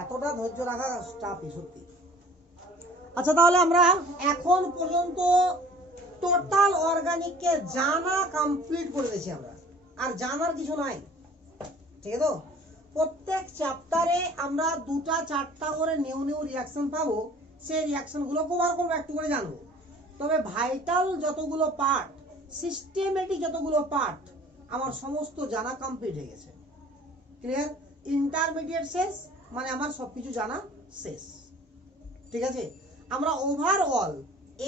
এতটা ধৈর্য রাখা টাফই সত্যি। আচ্ছা, তাহলে আমরা এখন পর্যন্ত টোটাল অর্গানিককে জানা কমপ্লিট করে দিয়েছি আমরা, আর জানার কিছু নাই, ঠিক আছে তো? প্রত্যেক চ্যাপ্টারে আমরা 2-4টা করে নিউ নিউ রিয়াকশন পাবো, সেই রিয়াকশন গুলো কভার করবো, একটু করে জানবো। তবে ভাইটাল যতগুলো পার্ট, সিস্টেমেটিক যতগুলো পার্ট, আমার সমস্ত জানা কমপ্লিট হয়ে গেছে। ক্লিয়ার? ইন্টারমিডিয়েট শেষ, মানে আমার সবকিছু জানা শেষ, ঠিক আছে? আমরা ওভারঅল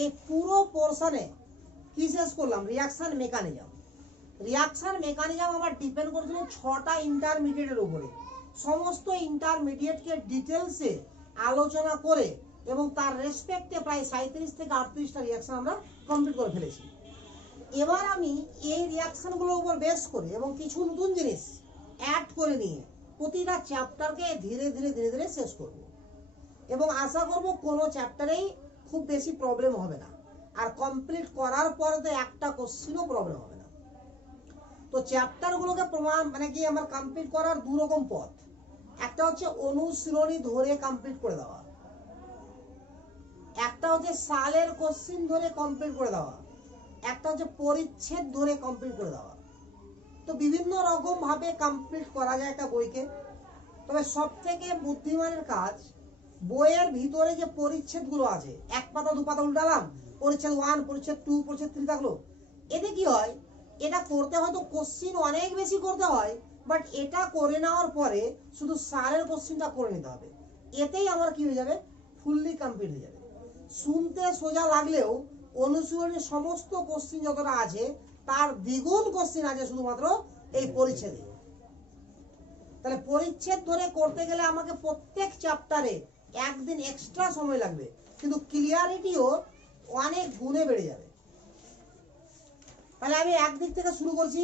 এই পুরো পোর্শনে কি শেষ করলাম? Reaction mechanism. রিয়াকশন মেকানিজম আমার ডিপেন্ড করেছিল 6টা ইন্টারমিডিয়েটের উপরে। সমস্ত ইন্টারমিডিয়েটকে ডিটেলসে আলোচনা করে এবং তার রেসপেক্টে প্রায় 37 থেকে 38টা রিয়াকশন আমরা কমপ্লিট করে ফেলেছি। এবার আমি এই রিয়াকশনগুলোর উপর বেস করে এবং কিছু নতুন জিনিস অ্যাড করে নিয়ে প্রতিটা চ্যাপ্টারকে ধীরে ধীরে ধীরে ধীরে শেষ করব, এবং আশা করব কোনো চ্যাপ্টারেই খুব বেশি প্রবলেম হবে না, আর কমপ্লিট করার পরে তো একটা কোশ্চেনও প্রবলেম হবে না। তো চ্যাপ্টারগুলোকে প্রমাণ মানে কি আমার কমপ্লিট করার দু রকম পথ। একটা হচ্ছে অনুশীলনী ধরে কমপ্লিট করে দেওয়া, একটা হচ্ছে সালের কোশ্চেন ধরে কমপ্লিট করে দেওয়া, একটা হচ্ছে পরিচ্ছেদ ধরে কমপ্লিট করে দেওয়া। তো বিভিন্ন রকম ভাবে কমপ্লিট করা যায় একটা বইকে। তবে সব থেকে বুদ্ধিমানের কাজ, বইয়ের ভিতরে যে পরিচ্ছেদগুলো আছে, 1 পাতা 2 পাতা উল্টালাম, পরিচ্ছেদ 1, পরিচ্ছেদ 2, পরিচ্ছেদ 3 থাকলো। এতে কি হয়, এটা করতে হয়তো কোশ্চিন অনেক বেশি করতে হয়, বাট এটা করে নেওয়ার পরে শুধু সারের কোশ্চিনটা করে নিতে হবে, এতেই আমার কি হয়ে যাবে, ফুললি কমপ্লিট হয়ে যাবে। শুনতে সোজা লাগলেও অনুশীলনের সমস্ত কোশ্চিন যতটা আছে তার দ্বিগুণ কোশ্চিন আছে শুধুমাত্র এই পরিচ্ছেদে। তাহলে পরিচ্ছেদ ধরে করতে গেলে আমাকে প্রত্যেক চ্যাপ্টারে একদিন এক্সট্রা সময় লাগবে, কিন্তু ক্লিয়ারিটিও অনেক গুণে বেড়ে যাবে। তাহলে আমি একদিক থেকে শুরু করছি।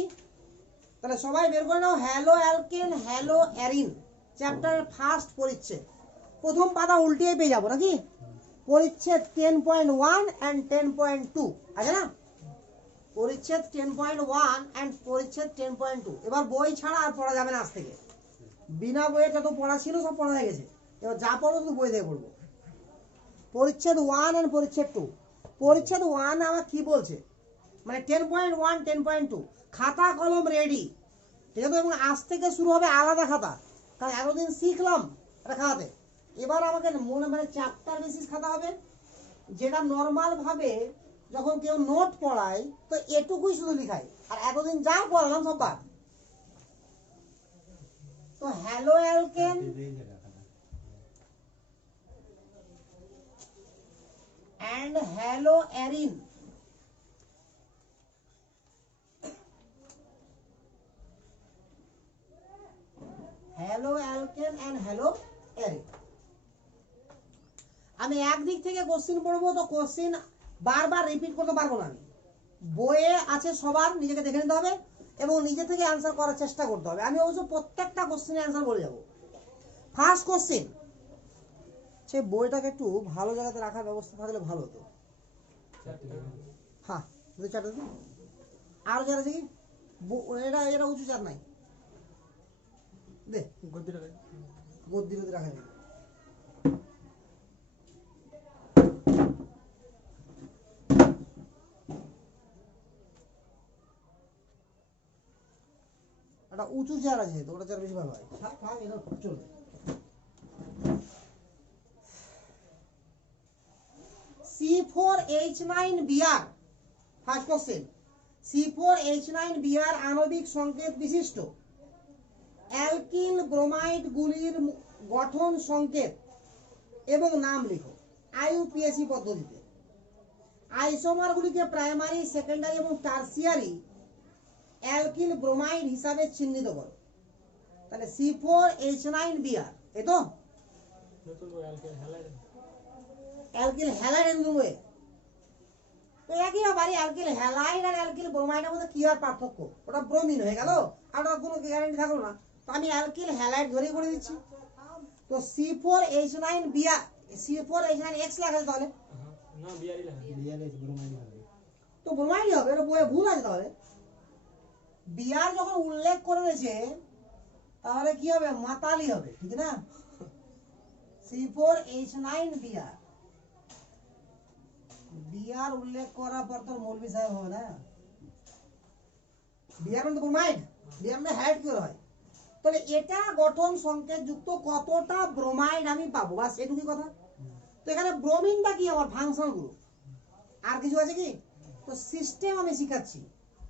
তাহলে সবাই বের করে নাও, হ্যালো অ্যালকেন হ্যালো অ্যারিন, চ্যাপ্টারের ফার্স্ট পরিচ্ছেদ। প্রথম পাতা উল্টিয়ে পেয়ে যাবো নাকি? পরিচ্ছেদ 10.1 and 10.2 আছে না? পরিচ্ছেদ 10.1 and পরিচ্ছেদ 10.2। এবার বই ছাড়া আর পড়া যাবে না আজ থেকে। বিনা বইয়ে যত পড়া ছিল সব পড়া হয়ে গেছে, এবার যা পড়বো শুধু বই থেকে পড়বো। পরিচ্ছেদ 1 and পরিচ্ছেদ 2। পরিচ্ছেদ 1 আমার কি বলছে, মানে 10.1 10.2 খাতা কলম রেডি, ঠিক আছে? এবং আজ থেকে শুরু হবে আলাদা খাতা, কারণ এতদিন শিখলাম এটা খাতাতে। এবার আমাকে মানে চ্যাপ্টার বেসিস খাতা হবে, যেটা নর্মাল ভাবে যখন কেউ নোট পড়ায় তো এটুকুই শুধু লিখায়, আর এতদিন যা পড়ালাম সব বাদ। তো hello alkane and hello arene, hello alkane and hello arene. আমি একদিক থেকে কোশ্চিন পড়বো, তো কোশ্চিন বারবার রিপিট করতে পারবো না। আমি বইয়ে আছে সবার, নিজেকে দেখে নিতে হবে এবং নিজে থেকে অ্যান্সার করার চেষ্টা করতে হবে। আমি অবশ্য প্রত্যেকটা কোশ্চেনের অ্যান্সার বলে যাব। ফার্স্ট কোশ্চেন, সে বইটাকে একটু ভালো জায়গাতে রাখার ব্যবস্থা থাকলে ভালো হতো। হ্যাঁ, চারটে আরো যারা আছে কি, এটা এটা উঁচু চার নাই, দে গদ্দি রাখা যায়। একটা উঁচু চেয়ার আছে, তো ওটা চেয়ার বেশি ভালো হয়। চলবে। C4H9Br, first question. C4H9Br আণবিক সংকেত বিশিষ্ট অ্যালকিল ব্রোমাইড গুলির গঠন সংকেত এবং নাম লিখো IUPAC পদ্ধতিতে। আইসোমারগুলিকে প্রাইমারি, সেকেন্ডারি এবং টারসিয়ারি অ্যালকিল ব্রোমাইড হিসাবে চিহ্নিত করো। তাহলে C4H9Br, এই তো অ্যালকিল হ্যালাইড নয়, তো একই ব্যাপারই। অ্যালকিল হ্যালাইড আর অ্যালকিল ব্রোমাইডের মধ্যে কি আর পার্থক্য? ওটা ব্রোমিন হয়ে গেল, আর ওটা কোনো গ্যারান্টি থাকলো না। তো আমি অ্যালকিল হ্যালাইড ধরেই করে দিচ্ছি। তো C4H9Br, C4H9X লেখা, তাহলে না বিআরই লেখা, বিআরএস ব্রোমাইড হবে, তো ব্রোমাইডই হবে। এটা বইয়ে ভুল আছে। তাহলে বিআর যখন উল্লেখ করে দিয়েছে তাহলে কি হবে? মাতালি হবে, ঠিক না? C4H9Br। বিআর উল্লেখ করার পর তোর মৌলবি সাহেব হবে না, বিআর মানে ব্রোমাইড, বিআর মানে হাইড কি হয়, তাহলে এটা গঠন সংকেত যুক্ত কতটা ব্রোমাইড আমি পাবো, বাস এটুকুই কথা। তো এখানে ব্রোমিনটা কি আমার ফাংশনাল গ্রুপ, আর কিছু আছে কি? তো সিস্টেম আমি শিখাচ্ছি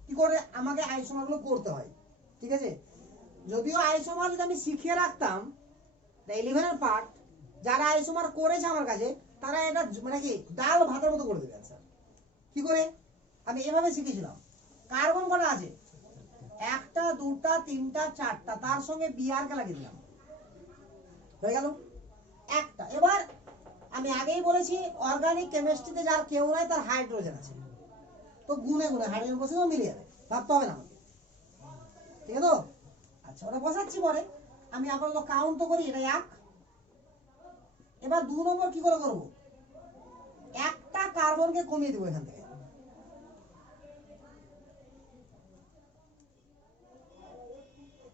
কি করে আমাকে আইসোমারগুলো করতে হয়, ঠিক আছে? যদিও আইসোমার যদি আমি শিখিয়ে রাখতাম 11 এর পার্ট, যারা আইসোমার করেছে আমার কাছে তারা এটা মানে কি ডাল ভাতের মতো করে দেবে। আচ্ছা কি করে? আমি এভাবে শিখেছিলাম, কার্বন কটা আছে, 1টা 2টা 3টা 4টা, তার সঙ্গে বিআর কে লাগিয়ে দিলাম, হয়ে গেল একটা। এবার আমি আগেই বলেছি অর্গানিক কেমিস্ট্রিতে যার কেউ নাই তার হাইড্রোজেন আছে, তো গুনে গুনে হাইড্রোজেন বসে মিলে যাবে, ভাবতে হবে না আমাকে, ঠিক আছে তো? আচ্ছা ওটা বসাচ্ছি পরে, আমি আপাতত কাউন্ট তো করি, এটা 1। এবার 2 নম্বর কি করে করব, একটা কার্বনকে কমিয়ে দেবো এখান থেকে,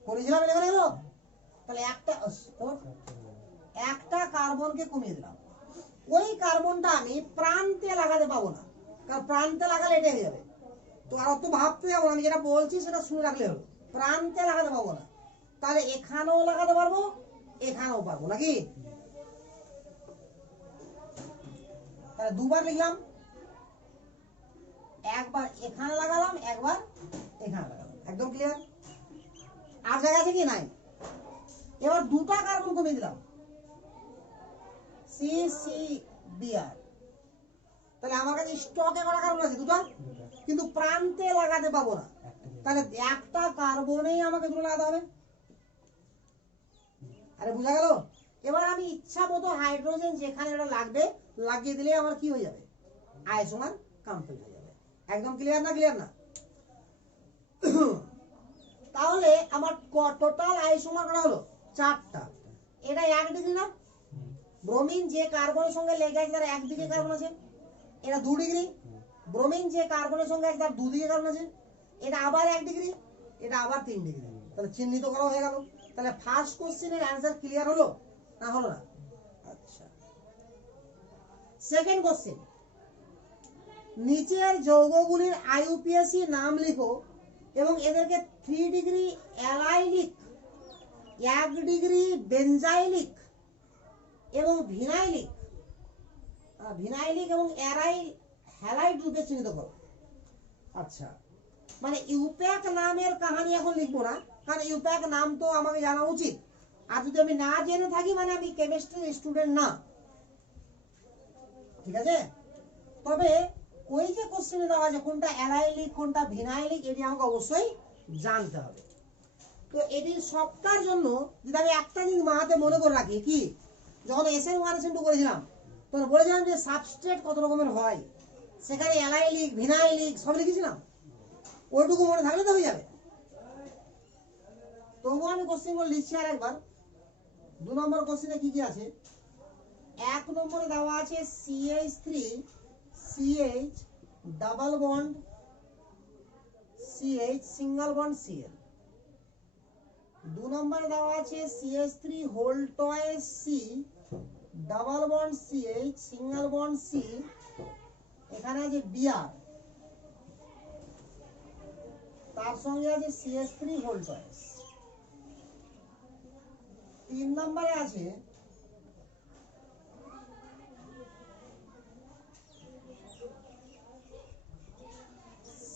করেছিলাম এটা গেল, তাহলে একটা কার্বনকে কমিয়ে দিলাম। ওই কার্বনটা আমি প্রান্তে লাগাতে পাবো না, কারণ প্রান্তে লাগালে এটা হয়ে যাবে, তো আর অত ভাবতে যাবো না, আমি যেটা বলছি সেটা শুনে রাখলে হলো। প্রান্তে লাগাতে পাবো না, তাহলে এখানেও লাগাতে পারবো, এখানেও পারবো নাকি? তাহলে দুবার লিখলাম, একবার এখানে লাগালাম, একবার এখানে লাগালাম, একদম ক্লিয়ার? আর জায়গা আছে কি নাই? এবার 2টা কার্বন কমিয়ে দিলাম, CCBr, তাহলে আমার কাছে স্টকে কটা কার্বন আছে, 2টা, কিন্তু প্রান্তে লাগাতে পাবো না, তাহলে একটা কার্বনেই আমাকে 2 লাগাতে হবে। আরে বুঝা গেল? এবার আমি ইচ্ছা মতো হাইড্রোজেন যেখানে এটা লাগবে লাগিয়ে দিলে আমার কি হয়ে যাবে, আইসোমার কমপ্লিট হয়ে যাবে। একদম ক্লিয়ার না? ক্লিয়ার না? তাহলে আমার টোটাল আইসোমার করা হলো 4টা, এটা 1 ডিগ্রি না? ব্রোমিন যে কার্বনের সঙ্গে লেগে আছে তার 1 দিকে কার্বন আছে, এটা 2 ডিগ্রি। ব্রোমিন যে কার্বনের সঙ্গে আছে তার 2 দিকে কার্বন আছে, এটা আবার 1 ডিগ্রি, এটা আবার 3 ডিগ্রি, তাহলে চিহ্নিত করা হয়ে গেল। তাহলে ফার্স্ট কোশ্চেনের অ্যান্সার ক্লিয়ার হলো না হলো না? আচ্ছা সেকেন্ড কোশ্চেন, নিচের যৌগগুলির আইইউপিএসি নাম লিখো এবং এদেরকে 3 ডিগ্রি অ্যালাইলিক, 1 ডিগ্রি বেনজাইলিক এবং ভিনাইলিক এবং হ্যালাইড রূপে চিহ্নিত করো। আচ্ছা মানে ইউপ্যাক নামের কাহিনী এখন লিখবো না, কারণ ইউপ্যাক নাম তো আমাকে জানা উচিত, আর যদি আমি না জেনে থাকি মানে আমি কেমিস্ট্রি স্টুডেন্ট না, ঠিক আছে? তবে ওই যে কোশ্চেনে দেওয়া আছে কোনটা অ্যালাইলিক কোনটা ভিনাইলিক, এটি আমাকে অবশ্যই জানতে হবে। তো এটির সবটার জন্য যদি আমি একটা জিনিস মাথাতে মনে করে রাখি, কি যখন SN1 SN2 করেছিলাম তখন বলেছিলাম যে সাবস্ট্রেট কত রকমের হয়, সেখানে অ্যালাইলিক ভিনাইলিক সব লিখেছিলাম, ওইটুকু মনে থাকলে তো হয়ে যাবে। তবুও আমি কোশ্চেনগুলো লিখছি আর একবার। 2 নম্বর কোশ্চেনে কি কি আছে? 1 নম্বরে দেওয়া আছে CH3 CH double bond CH single bond Cl। 2 নম্বরে দেওয়া আছে CH3 হোল টয়েস C double bond CH single bond C, এখানে আছে Br, তার সঙ্গে আছে CH3 হোল টয়েস। 3 নম্বরে আছে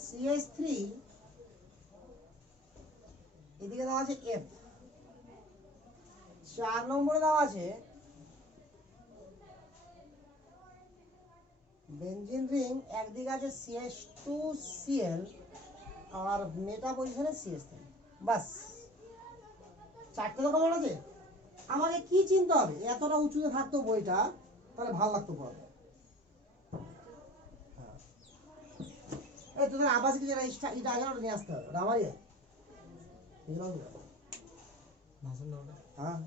CH3, এদিকে দেওয়া আছে F। 4 নম্বরে দেওয়া আছে বেনজিন রিং, একদিকে আছে CH2Cl আর মেটা পজিশনে CH3। বাস 4টে তো কমন আছে। আমাকে কি চিনতে হবে, এতটা উঁচুতে থাকতো বইটা তাহলে ভালো লাগতো পড়াতে। এই তোদের আবাসিক যারা এটা আগে নিয়ে আসতে হবে, ওটা আমারই আছে। হ্যাঁ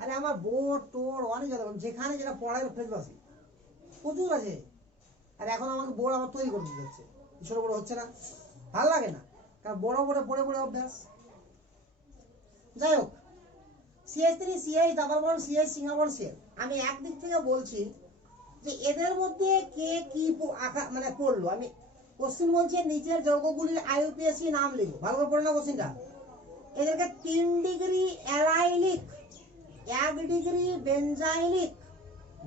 আরে আমার বোর্ড টোর অনেক আছে, যেখানে যেটা পড়ায় ফেস বাসি প্রচুর আছে। আর এখন আমাকে বোর্ড আমার তৈরি করতে যাচ্ছে, ছোট বড় হচ্ছে না, ভালো লাগে না, কারণ বড় বড় পড়ে পড়ে অভ্যাস। যাই হোক CH3 CH double bond CH single bond CL। আমি একদিক থেকে বলছি যে এদের মধ্যে কে কি মানে পড়লো। আমি কোশ্চেন বলছে নিচের যৌগগুলির IUPAC নাম লিখো, ভালো করে পড়ে না কোশ্চেনটা। এদেরকে 3 ডিগ্রি অ্যারাইলিক, 1 ডিগ্রি বেনজাইলিক,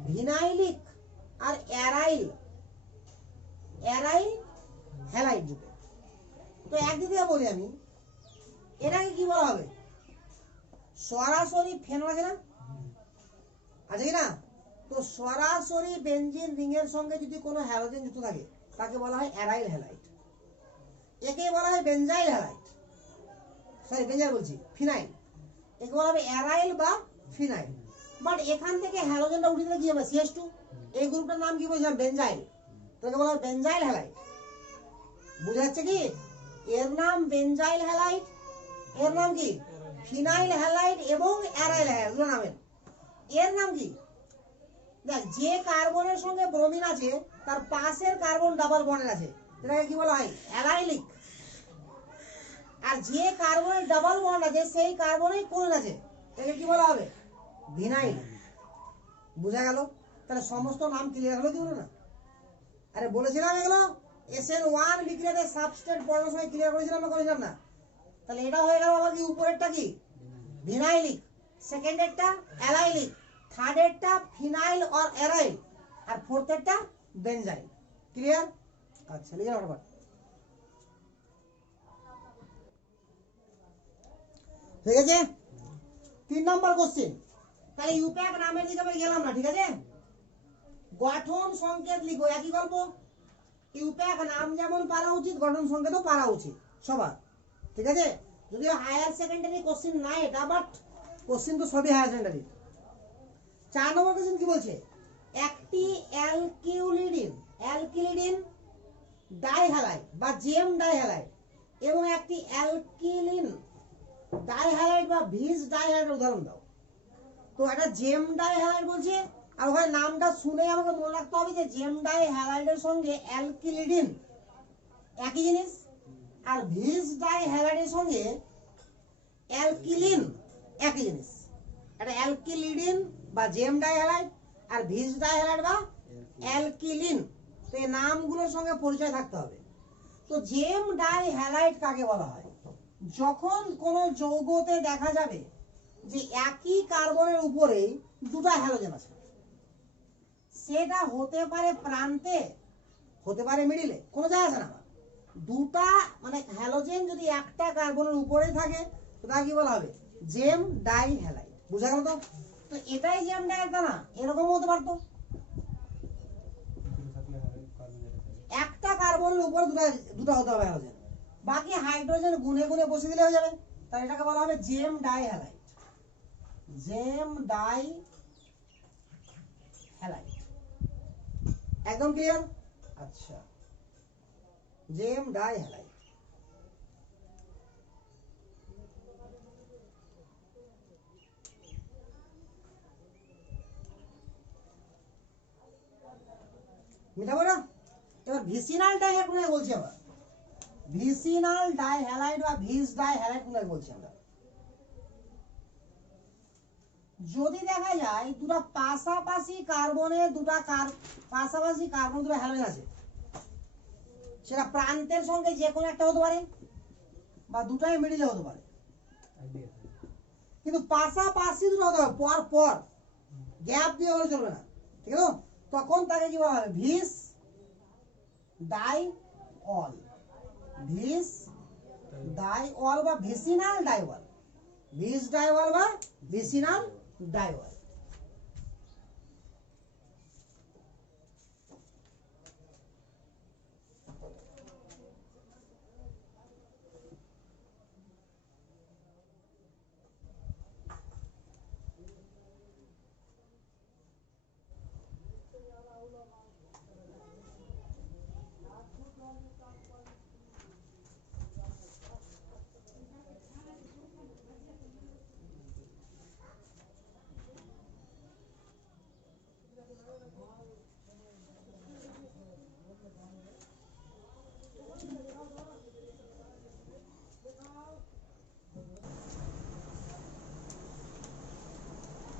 ভিনাইলিক আর অ্যারাইল হ্যালাইড দুটো। তো একদিক থেকে বলি আমি, এটাকে কি বলা হবে? সরাসরি ফেনল আছে না, আছে কি না? তো সরাসরি বেনজিন রিং এর সঙ্গে যদি কোনো হ্যালোজেন যুক্ত থাকে তাকে বলা হয় অ্যারাইল হ্যালাইড। একে বলা হয় বেনজাইল হ্যালাইড, সরি বেনজাইল বলছি, ফিনাইল। একে বলা হবে অ্যারাইল বা ফিনাইল। বাট এখান থেকে হ্যালোজেনটা উঠে দিলে কি হবে? CH2। এই গ্রুপটার নাম কি বলছিলাম? বেনজাইল। তোকে বলা হয় বেনজাইল হ্যালাইড। বুঝা যাচ্ছে কি? এর নাম বেনজাইল হ্যালাইড, এর নাম কি? ফিনাইল হ্যালাইড এবং অ্যারাইল হ্যালাইড, দুটো নামের। এর নাম কি? দেখ, যে কার্বনের সঙ্গে ব্রোমিন আছে তার পাশের কার্বন ডাবল বন্ডের আছে, এটাকে কি বলা হয়? অ্যারাইলিক। আর যে কার্বনের ডাবল বন্ড আছে সেই কার্বনেই কোন আছে, এটাকে কি বলা হবে? ভিনাইল। বুঝা গেল? তাহলে সমস্ত নাম ক্লিয়ার হলো কি হলো না? আরে বলেছিলাম এগুলো SN1 বিক্রিয়াতে সাবস্ট্রেট পড়ানোর সময় ক্লিয়ার করেছিলাম না, করেছিলাম না? তাহলে এটা হয়ে গেল আবার কি, উপরেরটা কি? ভিনাইলিক, সেকেন্ডেরটা অ্যারাইলিক, থার্ডেরটা ফিনাইল অর অ্যারাইল, আর ফোর্থেরটা বেনজাইল। ক্লিয়ার? আচ্ছা, লিখে নাও ফটাফট। ঠিক আছে, 3 নম্বর কোশ্চেন। তাহলে ইউপ্যাক নামের দিকে আমরা গেলাম না, ঠিক আছে? গঠন সংকেত লিখো, একই গল্প। ইউপ্যাক নাম যেমন পারা উচিত, গঠন সংকেতও পারা উচিত সবার, ঠিক আছে? যদিও হায়ার সেকেন্ডারি কোশ্চেন না এটা, বাট কোশ্চেন তো সবই হায়ার সেকেন্ডারি। 4 নম্বর কোশ্চেন কি বলছে? একটি অ্যালকিলিডিন ডাইহ্যালাইড বা জেম ডাইহ্যালাইড এবং একটি অ্যালকিলিন ডাইহ্যালাইড বা ভিস ডাইহ্যালাইড উদাহরণ দাও। তো এটা জেম ডাইহ্যালাইড বলছে, আর ওখানে নামটা শুনে আমাকে মনে রাখতে হবে যে জেম ডাইহ্যালাইডের সঙ্গে অ্যালকিলিডিন একই জিনিস, আর ভিস ডাইহ্যালাইডের সঙ্গে অ্যালকিলিন একই জিনিস। এটা অ্যালকিলিডিন বা জেম ডাইহ্যালাইড আর ভিস ডাইহ্যালাইড বা অ্যালকিলিন। তো এই নামগুলোর সঙ্গে পরিচয় থাকতে হবে। তো জেম ডাইহ্যালাইড কাকে বলা হয়? যখন কোনো যৌগতে দেখা যাবে যে একই কার্বনের উপরে দুটো হ্যালোজেন আছে, সেটা হতে পারে প্রান্তে, হতে পারে মিডিলে, কোনো যায় আসে না। দুটা মানে হ্যালোজেন যদি একটা কার্বনের উপরে থাকে তো তাকে কি বলা হবে? জেম ডাইহ্যালাইড। বুঝা গেল তো? তো এটাই জেম ডাইহ্যালাইড না, এরকম হতে পারতো একটা কার্বনের উপরে দুটো হতে হবে হ্যালোজেন, বাকি হাইড্রোজেন গুনে গুনে বসে দিলে হয়ে যাবে। তাই এটাকে বলা হবে জেম ডাইহ্যালাইড। জেম ডাইহ্যালাইড, একদম ক্লিয়ার? আচ্ছা, জেম ডাইহ্যালাইড। মিটাবো না? এবার ভিসিনাল ডাইহ্যালাইড বলছি আমরা, ভিসিনাল ডাইহ্যালাইড বা ভিস ডাইহ্যালাইড বলছি আমরা। যদি দেখা যায় দুটো পাশাপাশি কার্বনের পাশাপাশি কার্বন দুটো হ্যালোজেন আছে, সেটা প্রান্তের সঙ্গে যে কোনো একটা হতে পারে বা দুটাই মিডিলে হতে পারে, কিন্তু পাশাপাশি দুটো হতে হবে, পর পর গ্যাপ দিয়ে হলে চলবে না, ঠিক আছে? তখন তাকে কি বলা হবে? ভিস ডাইঅল, ভিস ডাইঅল বা ভিসিনাল ডাইঅল, ভিস ডাইঅল বা ভিসিনাল ডাইঅল।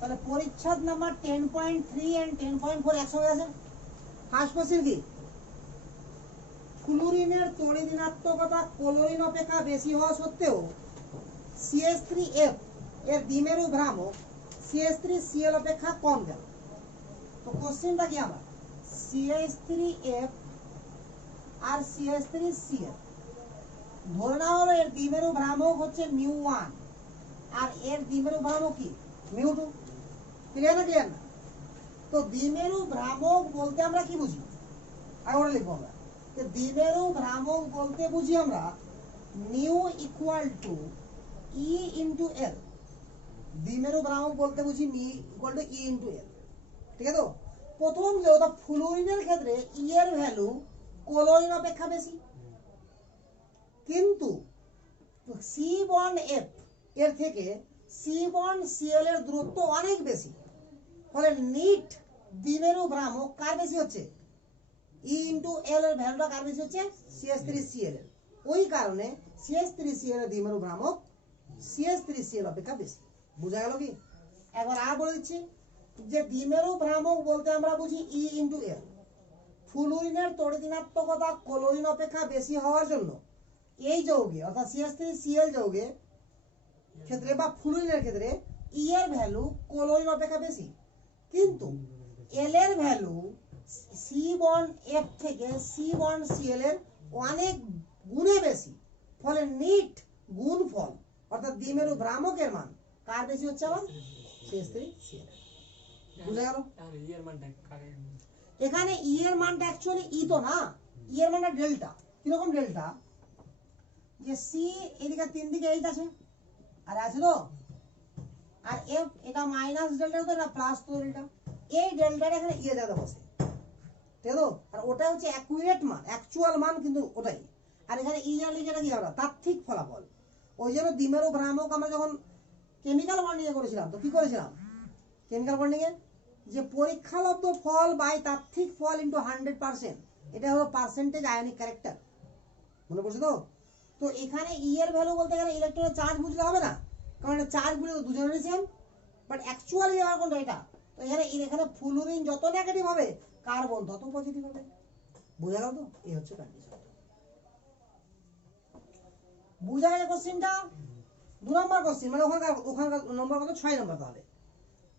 তাহলে পরিচ্ছদ নাম্বার 10.3 এন্ড 10.4 একসঙ্গে আছে। ফার্স্ট কোশ্চেন কি, ফ্লুরিনের তড়িৎ ঋণাত্মকতা ক্লোরিন অপেক্ষা বেশি হওয়া সত্ত্বেও CH3F এর দ্বিমেরু ভ্রামক CH3Cl অপেক্ষা কম কেন? তো কোশ্চেনটা কি আমার, CH3F আর CH3Cl ধরে নেওয়া হলো এর দ্বিমেরু ভ্রামক হচ্ছে μ1 আর এর দ্বিমেরু ভ্রামক কি μ2। ক্লিয়ার না ক্লিয়ার না? তো দ্বিমেরু ভ্রামক বলতে আমরা কি বুঝি, আগে লিখবো আমরা যে দ্বিমেরু ভ্রামক বলতে বুঝি আমরা mu equal to E into L. দ্বিমেরু ভ্রামক বলতে বুঝি mu equal to E into L. ঠিক আছে? তো প্রথম যে ওটা ফ্লুরিনের ক্ষেত্রে ই এর ভ্যালু ক্লোরিন অপেক্ষা বেশি, কিন্তু সি বন্ড এফ এর থেকে সি বন্ড সিএল এর দূরত্ব অনেক বেশি, ফলে নিট দ্বিমেরু ভ্রামক কার বেশি হচ্ছে, ই ইন্টু এল এর ভ্যালুটা কার বেশি হচ্ছে, CH3Cl এর। ওই কারণে CH3Cl এর দ্বিমেরু ভ্রামক CH3Cl অপেক্ষা বেশি। বুঝা গেল কি? একবার আর বলে দিচ্ছি যে দ্বিমেরু ভ্রামক বলতে আমরা বুঝি ই ইন্টু এল। ফ্লুরিনের তড়িৎ ঋণাত্মকতা ক্লোরিন অপেক্ষা বেশি হওয়ার জন্য এই যৌগে অর্থাৎ CH3Cl যৌগে ক্ষেত্রে বা ফ্লুরিনের ক্ষেত্রে ই এর ভ্যালু ক্লোরিন অপেক্ষা বেশি, কিন্তু এল এর ভ্যালু সি বন্ড এফ থেকে সি বন্ড সিএল এর অনেক গুণে বেশি, ফলে নিট গুণফল অর্থাৎ দ্বিমেরু ভ্রামকের মান কার বেশি হচ্ছে, আমার CH3Cl। বুঝা গেল? এখানে ই এর মানটা অ্যাকচুয়ালি ই তো না, ই এর মানটা ডেল্টা। কিরকম ডেল্টা, যে সি এদিকে তিন দিকে এইট আছে আর আছে তো, আর এফ এটা মাইনাস ডেল্টা তো এটা প্লাস তো ডেল্টা, এই ডেল্টাটা এখানে ইয়ে জায়গা বসে, ঠিক আছে? আর ওটা হচ্ছে অ্যাকুরেট মান, অ্যাকচুয়াল মান কিন্তু ওটাই। আর এখানে ই আর লিখেটা কি আমরা তাত্ত্বিক ফলাফল। ওই জন্য দ্বিমেরু ভ্রামক আমরা যখন কেমিক্যাল বন্ডিং এ করেছিলাম তো কি করেছিলাম, কেমিক্যাল বন্ডিং এ যে পরীক্ষালব্ধ ফল বাই তাত্ত্বিক ফল ইনটু 100%, এটা হলো পার্সেন্টেজ আয়নিক ক্যারেক্টার। মনে পড়ছে তো? তো এখানে ই এর ভ্যালু বলতে গেলে ইলেকট্রনের চার্জ বুঝলে হবে না, কারণ এটা চার্জ বুঝলে তো দুজনেরই সেম, বাট অ্যাকচুয়ালি আর কোনটা এটা। তো এখানে ফ্লুরিন যত নেগেটিভ হবে কার্বন তত পজিটিভ হবে। বুঝা গেল তো? এই হচ্ছে কন্ডিশন। বুঝা গেছে কোশ্চেনটা? 2 নম্বর কোশ্চেন, মানে ওখানকার নম্বর কত, 6 নম্বর। তাহলে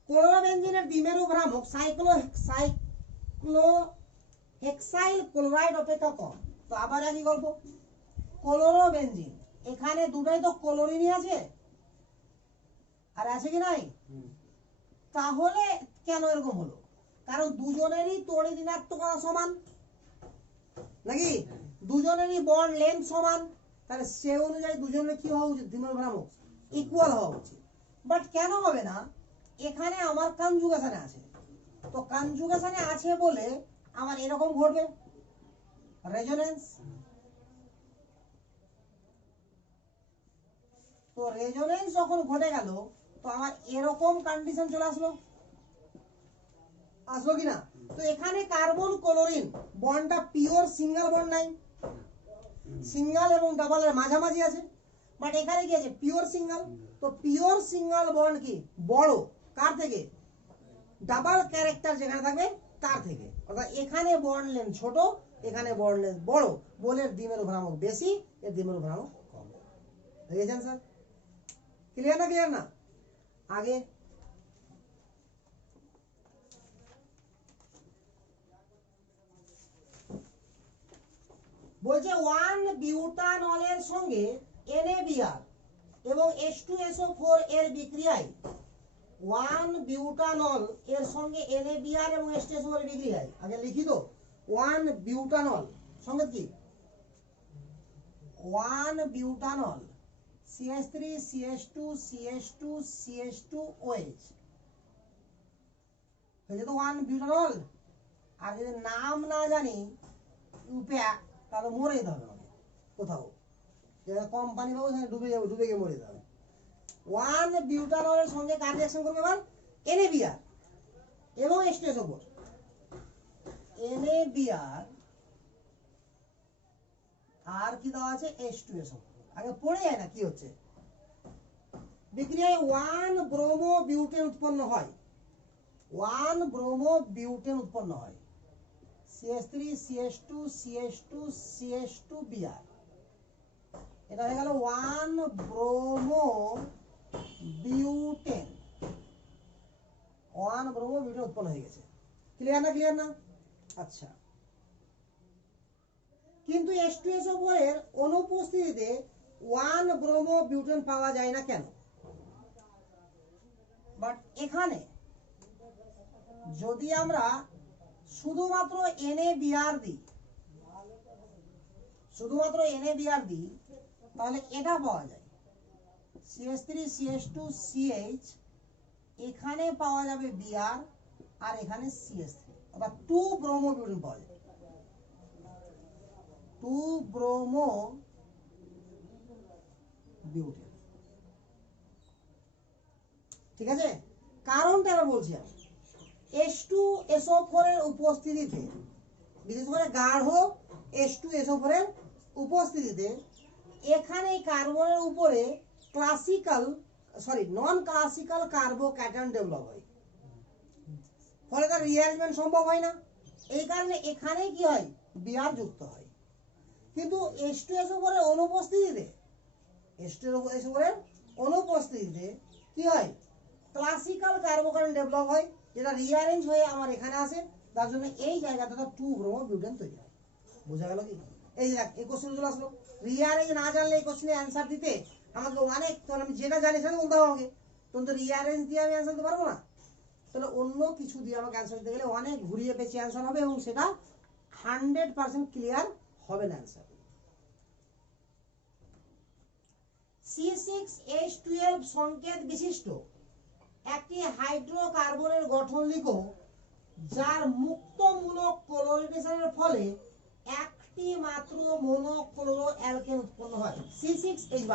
ক্লোরোবেনজিনের দ্বিমেরু ভ্রামক সাইক্লোহেক্সাইল ক্লোরাইড অপেক্ষা কম। তো আবার একই গল্প, ক্লোরোবেনজিন এখানে দুটাই তো ক্লোরিনই আছে, আর আছে কি নাই? তাহলে কেন এরকম হলো, কারণ দুজনেরই তড়িৎ ঋণাত্মকতা সমান নাকি, দুজনেরই বন্ড লেন্থ সমান, তাহলে সে অনুযায়ী দুজনের কি হওয়া উচিত, দ্বিমেরু ভ্রামক ইকুয়াল হওয়া উচিত। বাট কেন হবে না, এখানে আমার কনজুগেশনে আছে, তো কনজুগেশনে আছে বলে আমার এরকম ঘটবে, রেজোনেন্স। তো রেজোনেন্স যখন ঘটে গেল তো আমার এরকম কন্ডিশন চলে আসলো কি না? তো এখানে কার্বন ক্লোরিন বন্ডটা পিওর সিঙ্গেল বন্ড নাই, সিঙ্গেল এবং ডাবল এর মাঝামাঝি আছে, বাট এখানে কি আছে, পিওর সিঙ্গেল। তো পিওর সিঙ্গেল বন্ড কি বড় কার থেকে, ডাবল ক্যারেক্টার যেখানে থাকবে তার থেকে, অর্থাৎ এখানে বন্ড লেন্থ ছোট, এখানে বন্ড লেন্থ বড়, বলে দ্বিমেরু ভ্রামক বেশি, এর দ্বিমেরু ভ্রামক কম। বুঝেছেন স্যার? ক্লিয়ার না ক্লিয়ার না? আগে বলছে 1 বিউটানলের সঙ্গে NaBr এবং H2SO4 এর বিক্রিয়ায় 1 বিউটানল এর সঙ্গে NaBr এবং H2SO4 এর বিক্রিয়ায়, আগে লিখি তো, 1 বিউটানল সঙ্গে কি 1 butanol CH3 CH2 CH2 CH2OH হয়ে তো 1 বিউটানল। আর যদি নাম না জানি ইউপ্যাক, তাহলে মরে যেতে হবে আমাকে কোথাও, যেটা কোম্পানি পাবো সেখানে ডুবে গিয়ে মরে যেতে হবে। 1 বিউটানলের সঙ্গে কার রিঅ্যাকশন করবে এবার, NaBr এবং H2SO4। NaBr আর কি দেওয়া আছে, H2SO4। আগে পড়ে যায় না কি হচ্ছে, বিক্রিয়ায় 1 ব্রোমো বিউটেন উৎপন্ন হয়, 1 ব্রোমো বিউটেন উৎপন্ন হয়, CH3 CH2 CH2 CH2 Br, এটা হয়ে গেল 1 ব্রোমো বিউটেন, 1 ব্রোমো বিউটেন উৎপন্ন হয়ে গেছে। ক্লিয়ার না? ক্লিয়ার না? আচ্ছা, কিন্তু H2SO4 এর অনুপস্থিতিতে 1 ব্রোমো বিউটেন পাওয়া যায় না কেন? বাট এখানে যদি আমরা শুধুমাত্র NaBr দিই, শুধুমাত্র NaBr দিই, তাহলে এটা পাওয়া যায় CH3 CH2 CH, এখানে পাওয়া যাবে Br আর এখানে CH3, অর্থাৎ 2 ব্রোমো বিউটেন পাওয়া যাবে, 2 ব্রোমো বিউটেন। ঠিক আছে, কারণটা আমরা বলছি আমি H2SO4 এর উপস্থিতিতে, বিশেষ করে গাঢ় H2SO4 এর উপস্থিতিতে এখানে কার্বনের উপরে নন ক্লাসিক্যাল কার্বোক্যাটায়ন ডেভেলপ হয়, ফলে তার রিঅ্যারেঞ্জমেন্ট সম্ভব হয় না। এই কারণে এখানে কি হয়? Br যুক্ত হয়। কিন্তু H2SO4 এর অনুপস্থিতিতে, H2SO4 এর অনুপস্থিতিতে কি হয়? ক্লাসিক্যাল কার্বোক্যাটায়ন ডেভেলপ হয়, যেটা রিঅ্যারেঞ্জ হয়ে আমার এখানে আসে, তার জন্য এই জায়গাটা 2 ব্রোমো বিউটেন তৈরি হয়। বোঝা গেল কি? এই যে এই কোশ্চেন চলে আসলো, রিঅ্যারেঞ্জ না জানলে এই কোশ্চেনের অ্যান্সার দিতে আমাকে অনেক, তাহলে আমি যেটা জানি সেটা বলতে হবে আমাকে, তখন তো রিঅ্যারেঞ্জ দিয়ে আমি অ্যান্সার দিতে পারবো না, তাহলে অন্য কিছু দিয়ে আমাকে অ্যান্সার দিতে গেলে অনেক ঘুরিয়ে পেঁচিয়ে অ্যান্সার হবে এবং সেটা 100% ক্লিয়ার হবে না অ্যান্সার। C6H12 সংকেত বিশিষ্ট একটি হাইড্রোকার্বনের গঠন লিখো যার মুক্তমূলক ক্লোরিনেশনের ফলে একটি মাত্র মনোক্লোরো অ্যালকেন উৎপন্ন হয়। C6H12,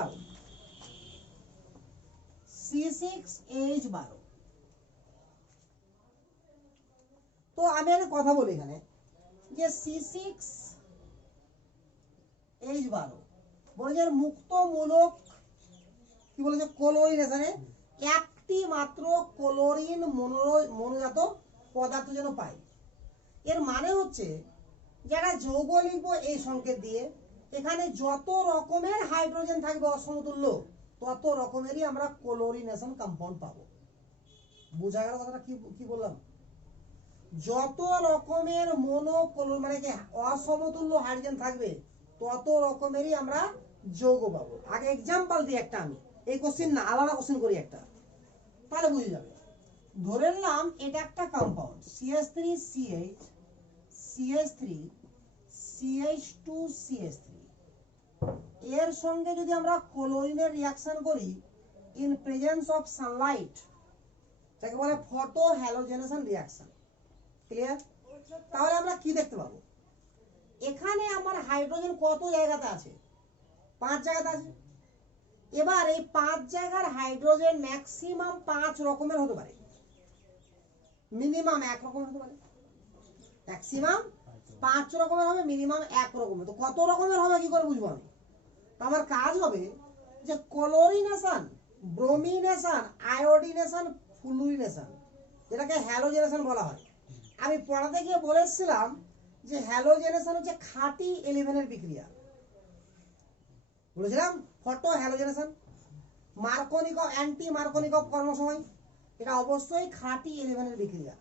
C6H12। তো আমি একটা কথা বলি এখানে যে C6H12 বলেছে মুক্তমূলক কি বলেছে ক্লোরিনেশনে একটি মাত্র ক্লোরিন মনোজাত পদার্থ যেন পাই। এর মানে হচ্ছে যারা যৌগ লিখবো এই সংকেত দিয়ে, এখানে যত রকমের হাইড্রোজেন থাকবে অসমতুল্য তত রকমেরই আমরা ক্লোরিনেশন কম্পাউন্ড পাবো। বোঝা গেল কথাটা? কি বললাম? যত রকমের মানে কি অসমতুল্য হাইড্রোজেন থাকবে তত রকমেরই আমরা যৌগ পাবো। আগে এক্সাম্পল দিই একটা, আমি এই কোশ্চেন না, আলাদা কোশ্চেন করি একটা, তাহলে বুঝে যাবে। ধরে নিলাম এটা একটা compound CH3CH CH3 CH2 CH3, এর সঙ্গে যদি আমরা ক্লোরিনের রিঅ্যাকশন করি ইন প্রেজেন্স অফ সানলাইট, যাকে বলে ফটো হ্যালোজেনেশন রিঅ্যাকশন। ক্লিয়ার? তাহলে আমরা কি দেখতে পাবো? এখানে আমার হাইড্রোজেন কত জায়গাতে আছে? 5 জায়গাতে আছে। এবার এই 5 জায়গার হাইড্রোজেন ম্যাক্সিমাম 5 রকমের হতে পারে, মিনিমাম 1 রকমের হতে পারে। ম্যাক্সিমাম 5 রকমের হবে, মিনিমাম 1 রকমের। তো কত রকমের হবে কি করে বুঝবো আমি? আমার কাজ হবে যে ক্লোরিনেশন, ব্রোমিনেশন, আয়োডিনেশন, ফ্লুরিনেশন, যেটাকে হ্যালোজেনেশন বলা হয়। আমি পড়াতে গিয়ে বলেছিলাম যে হ্যালোজেনেশন হচ্ছে খাঁটি 11 এর বিক্রিয়া। বলেছিলাম ফটো হ্যালোজেনেশন, মার্কোনিকভ, অ্যান্টি মার্কোনিকভ কর্মসময়, এটা অবশ্যই খাঁটি 11 এর বিক্রিয়া।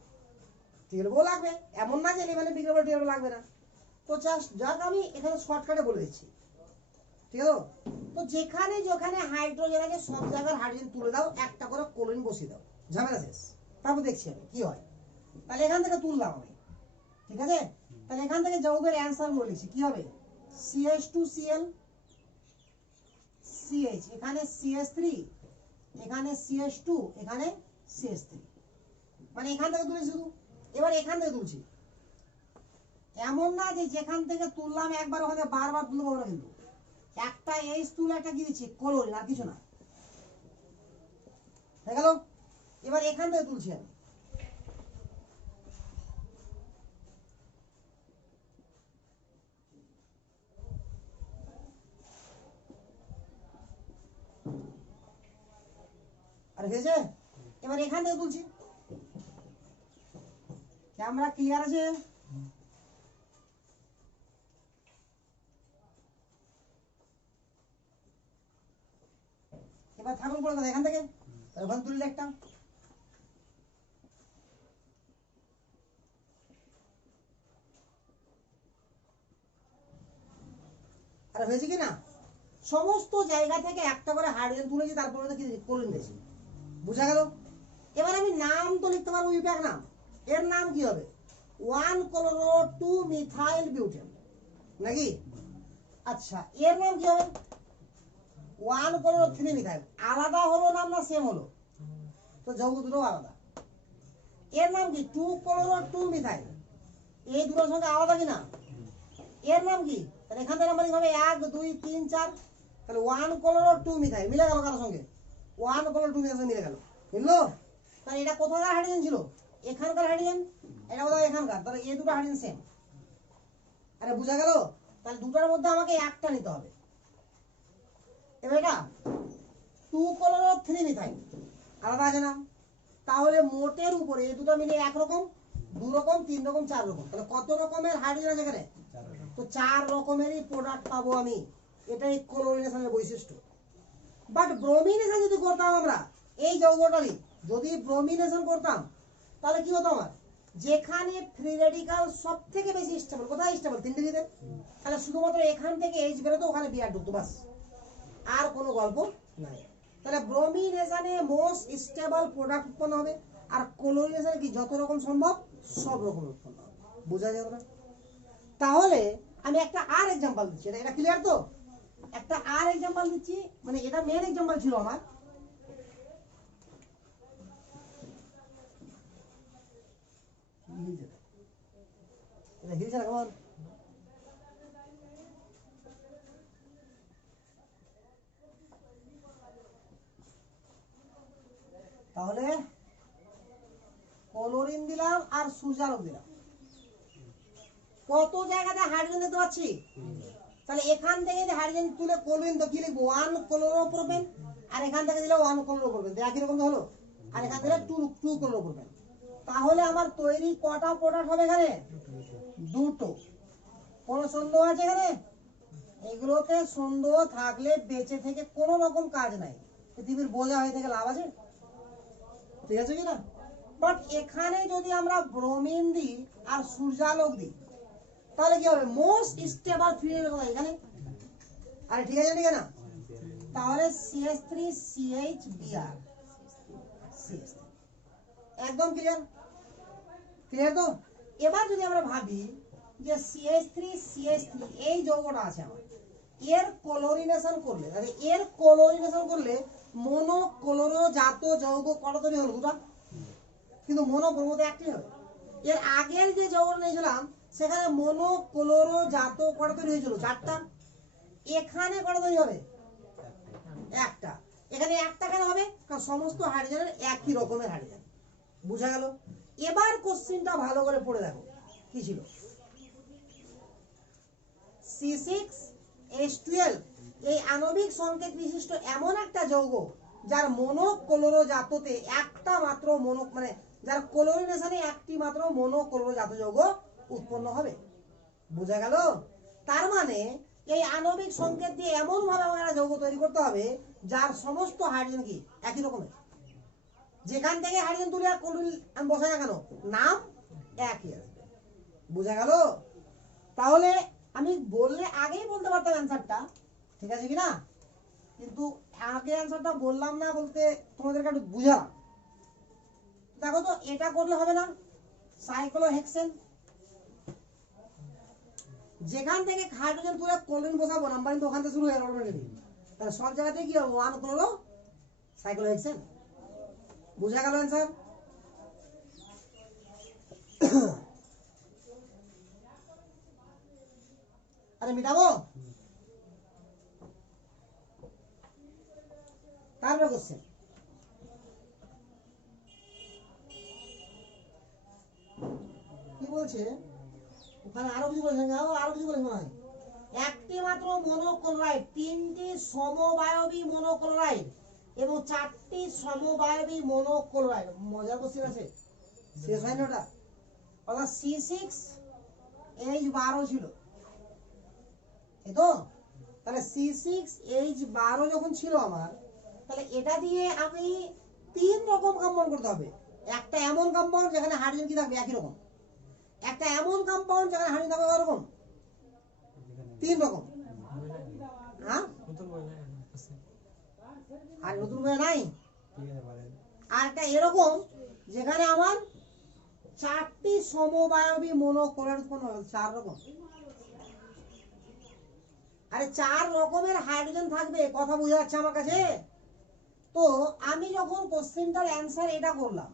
12 লাগবে, এমন না যে 11 এর বিক্রিয়া 12 লাগবে না। তো যাক আমি এখানে শর্টকাটে বলে দিচ্ছি, ঠিক আছে? তো যেখানে যেখানে হাইড্রোজেন আছে সব জায়গার হাইড্রোজেন তুলে দাও, একটা করে ক্লোরিন বসিয়ে দাও, ঝামেলা শেষ। তারপর দেখছি আমি কি হয়। তাহলে এখান থেকে তুললাম আমি, ঠিক আছে? তাহলে এখান থেকে যৌগের অ্যান্সার গুলো লিখছি, কি হবে? CH2Cl CH, এখানে CH3, এখানে CH2, এখানে CH3, মানে এখান থেকে তুলেছি শুধু। এবার এখান থেকে তুলছি, এমন না যে যেখান থেকে তুললাম একবার ওখানে বারবার তুলতে পারবো না, কিন্তু একটা H তুলে একটা কি দিচ্ছি ক্লোরিন, আর কিছু না, হয়ে গেল। এবার এখান থেকে তুলছি আমি, আর হয়েছে? এবার এখান থেকে তুলছি, ক্যামেরা ক্লিয়ার আছে? এবার থাকুন পড়ে কথা এখান থেকে, ওখান তুললে একটা, আর হয়েছে কি না? সমস্ত জায়গা থেকে একটা করে হাইড্রোজেন তুলেছি, তারপরে তো কি ক্লোরিন দিয়েছি। বুঝা গেল? এবার আমি নাম তো লিখতে পারবো ইউপ্যাক নাম। এর নাম কি হবে? 1 ক্লোরো 2 মিথাইল বিউটেন নাকি? আচ্ছা, এর নাম কি হবে? 1 ক্লোরো 3 মিথাইল। আলাদা হলো নাম না সেম হলো? তো যৌগ দুটো আলাদা। এর নাম কি? 2 ক্লোরো 2 মিথাইল। এই দুটোর সঙ্গে আলাদা কি না? এর নাম কি? তাহলে এখান থেকে নাম্বারিং হবে 1 2 3 4। তাহলে 1 ক্লোরো 2 মিথাইল মিলে গেল কার সঙ্গে? 1 ক্লোরো 2 মিথাইল মিলে গেল। মিললো? তাহলে এটা কোথাকার হাইড্রোজেন ছিল? এখানকার হাইড্রোজেন, এটা কোথাও এখানকার। তাহলে এই দুটো হাইড্রোজেন সেম। আরে বুঝা গেল? তাহলে দুটোর মধ্যে আমাকে একটা নিতে হবে। এবার এটা 2 ক্লোরো 3 মিথাইল আলাদা আছে না? তাহলে মোটের উপরে এই দুটো মিলে একরকম, দু রকম, তিন রকম, চার রকম। তাহলে কত রকমের হাইড্রোজেন আছে এখানে? তো 4 রকমেরই প্রোডাক্ট পাবো আমি। এটাই ক্লোরিনেশনের বৈশিষ্ট্য। বাট ব্রোমিনেশন যদি করতাম আমরা এই যৌগটারই, যদি ব্রোমিনেশন করতাম তাহলে কি হতো আমার? যেখানে ফ্রি রেডিকাল সব থেকে বেশি স্টেবল, কোথায় স্টেবল? 3 ডিগ্রিতে। তাহলে শুধুমাত্র এখান থেকে এইচ বেরোতো, ওখানে বিআর ঢুকতো, বাস, আর কোনো গল্প নাই। তাহলে ব্রোমিনেশনে মোস্ট স্টেবল প্রোডাক্ট উৎপন্ন হবে, আর ক্লোরিনেশনে কি যত রকম সম্ভব সব রকম উৎপন্ন হবে। বোঝা যাবে না? তাহলে আমি একটা আর এক্সাম্পল দিচ্ছি, এটা ক্লিয়ার তো? একটা আর এক্সাম্পল দিচ্ছি, মানে এটা মেন এক্সাম্পল ছিল আমার। এটা হিলছে না কেমন? তাহলে ক্লোরিন দিলাম আর সূর্যালোক দিলাম, কত জায়গাতে হাইড্রোজেন দিতে পারছি? তাহলে এখান থেকে যদি হাইড্রোজেন তুলে ক্লোরিন, তো কি লিখবো? 1 ক্লোরোপ্রোপেন। আর এখান থেকে দিলে 1 ক্লোরোপ্রোপেন, একই রকম হলো। আর এখান থেকে 2 ক্লোরোপ্রোপেন। তাহলে আমার তৈরি কটা প্রোডাক্ট হবে এখানে? দুটো। কোনো সন্দেহ আছে এখানে? এগুলোতে সন্দেহ থাকলে বেঁচে থেকে কোনো রকম কাজ নাই, পৃথিবীর বোঝা হয়ে থেকে লাভ আছে? ঠিক আছে কিনা? বাট এখানে যদি আমরা ব্রোমিন দিই আর সূর্যালোক দিই তাহলে কি হবে? মোস্ট স্টেবল ফিল্ড কোথায়? এখানে। আরে ঠিক আছে ঠিক আছে না? তাহলে CH3CHBr, CH3, একদম ক্লিয়ার? ক্লিয়ার তো? এবার যদি আমরা ভাবি যে CH3CH3 এই যৌগটা আছে আমার, এর ক্লোরিনেশন করলে, তাহলে এর ক্লোরিনেশন করলে মনো ক্লোরো জাত যৌগ কত তৈরি হলো? দুটো। কিন্তু মনো ব্রোমোতে একটি হবে। এর আগের যে যৌগটা নিয়েছিলাম সেখানে মনো ক্লোরো জাত কত তৈরি হয়েছিল? 4টা। এখানে কত তৈরি হবে? একটা। এখানে একটা কেন হবে? কারণ সমস্ত হাইড্রোজেনের একই রকমের হাইড্রোজেন। বুঝা গেল? এবার কোশ্চেনটা ভালো করে পড়ে দেখো কি ছিল। C6H12 এই আণবিক সংকেত বিশিষ্ট এমন একটা যৌগ যার মনো ক্লোরো জাততে একটা মাত্র মনো, মানে যার ক্লোরিনেশনে একটি মাত্র মনো ক্লোরো জাত যৌগ উৎপন্ন হবে। বুঝা গেল? তার মানে এই আণবিক সংকেত দিয়ে এমন ভাবে আমাকে একটা যৌগ তৈরি করতে হবে যার সমস্ত হাইড্রোজেন কি একই রকমের। যেখান থেকে হাইড্রোজেন তুলে আর ক্লোরিন আমি বসাই না কেন, নাম একই আসবে। বুঝা গেল? তাহলে আমি বললে আগেই বলতে পারতাম অ্যান্সারটা, ঠিক আছে কিনা? কিন্তু আগে অ্যান্সারটা বললাম না বলতে তোমাদেরকে একটু বুঝালাম। দেখো তো, এটা করলে হবে না? সাইক্লোহেক্সেন, যেখান থেকে হাইড্রোজেন তুলে ক্লোরিন বসাবো নাম্বারিং তো ওখান থেকে শুরু হয়ে গেল অটোমেটিক। তাহলে সব জায়গাতে কি হবে? 1 ক্লোরো সাইক্লোহেক্সেন। বুঝা গেল অ্যান্সার? আরে মিটাবো? তারপরে কোশ্চেন কি বলছে ওখানে? আরো কিছু বলেছে, আরো কিছু বলেছে মনে হয়। একটি মাত্র মনোক্লোরাইড, 3টি সমবায়বী মনোক্লোরাইড এবং 4টি সমবায়বী মনোক্লোরাইড। মজার কোশ্চেন আছে, শেষ হয়নি ওটা। অর্থাৎ C6H12 ছিল, এই তো। তাহলে C6H12 যখন ছিল আমার, তাহলে এটা দিয়ে আমি 3 রকম কম্পাউন্ড করতে হবে। একটা এমন কম্পাউন্ড যেখানে হাইড্রোজেন কি থাকবে একই রকম, একটা এমন কম্পাউন্ড যেখানে হাইড্রোজেন থাকবে কয় রকম, 3 রকম। হ্যাঁ, আর নতুন বই নাই। আর একটা এরকম যেখানে আমার 4টি সমবায়বী মনোক্লোরাইড উৎপন্ন হবে, 4 রকম। আরে 4 রকমের হাইড্রোজেন থাকবে, কথা বোঝা যাচ্ছে আমার কাছে? তো আমি যখন কোশ্চেনটার অ্যান্সার এটা করলাম,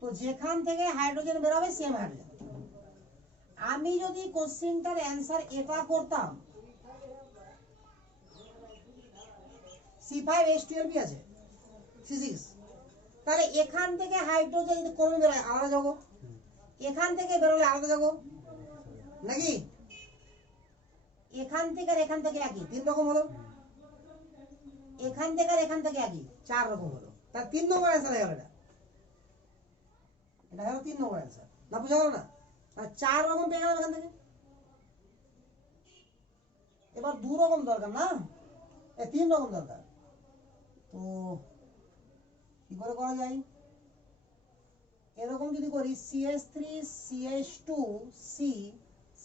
তো যেখান থেকে হাইড্রোজেন বেরোবে সেম হাইড্রোজেন। আমি যদি কোশ্চেনটার অ্যান্সার এটা করতাম, C5H12 আছে, C6, তাহলে এখান থেকে হাইড্রোজেন যদি কমে বেরোয় আলাদা যাবো, এখান থেকে বেরোলে আলাদা যাবো নাকি? এখান থেকে আর এখান থেকে একই, 3 রকম হলো। এখান থেকে আর এখান থেকে একই, 4 রকম হলো। তার 3 নম্বর অ্যান্সার হয়ে গেল। এটা হলো 3 নম্বর অ্যান্সার। না বুঝা গেল না? আর 4 রকম পেয়ে গেলাম এখান থেকে। এবার 2 রকম দরকার না, 3 রকম দরকার। তো কি করে করা যায়? এরকম যদি করি CH3 CH2 C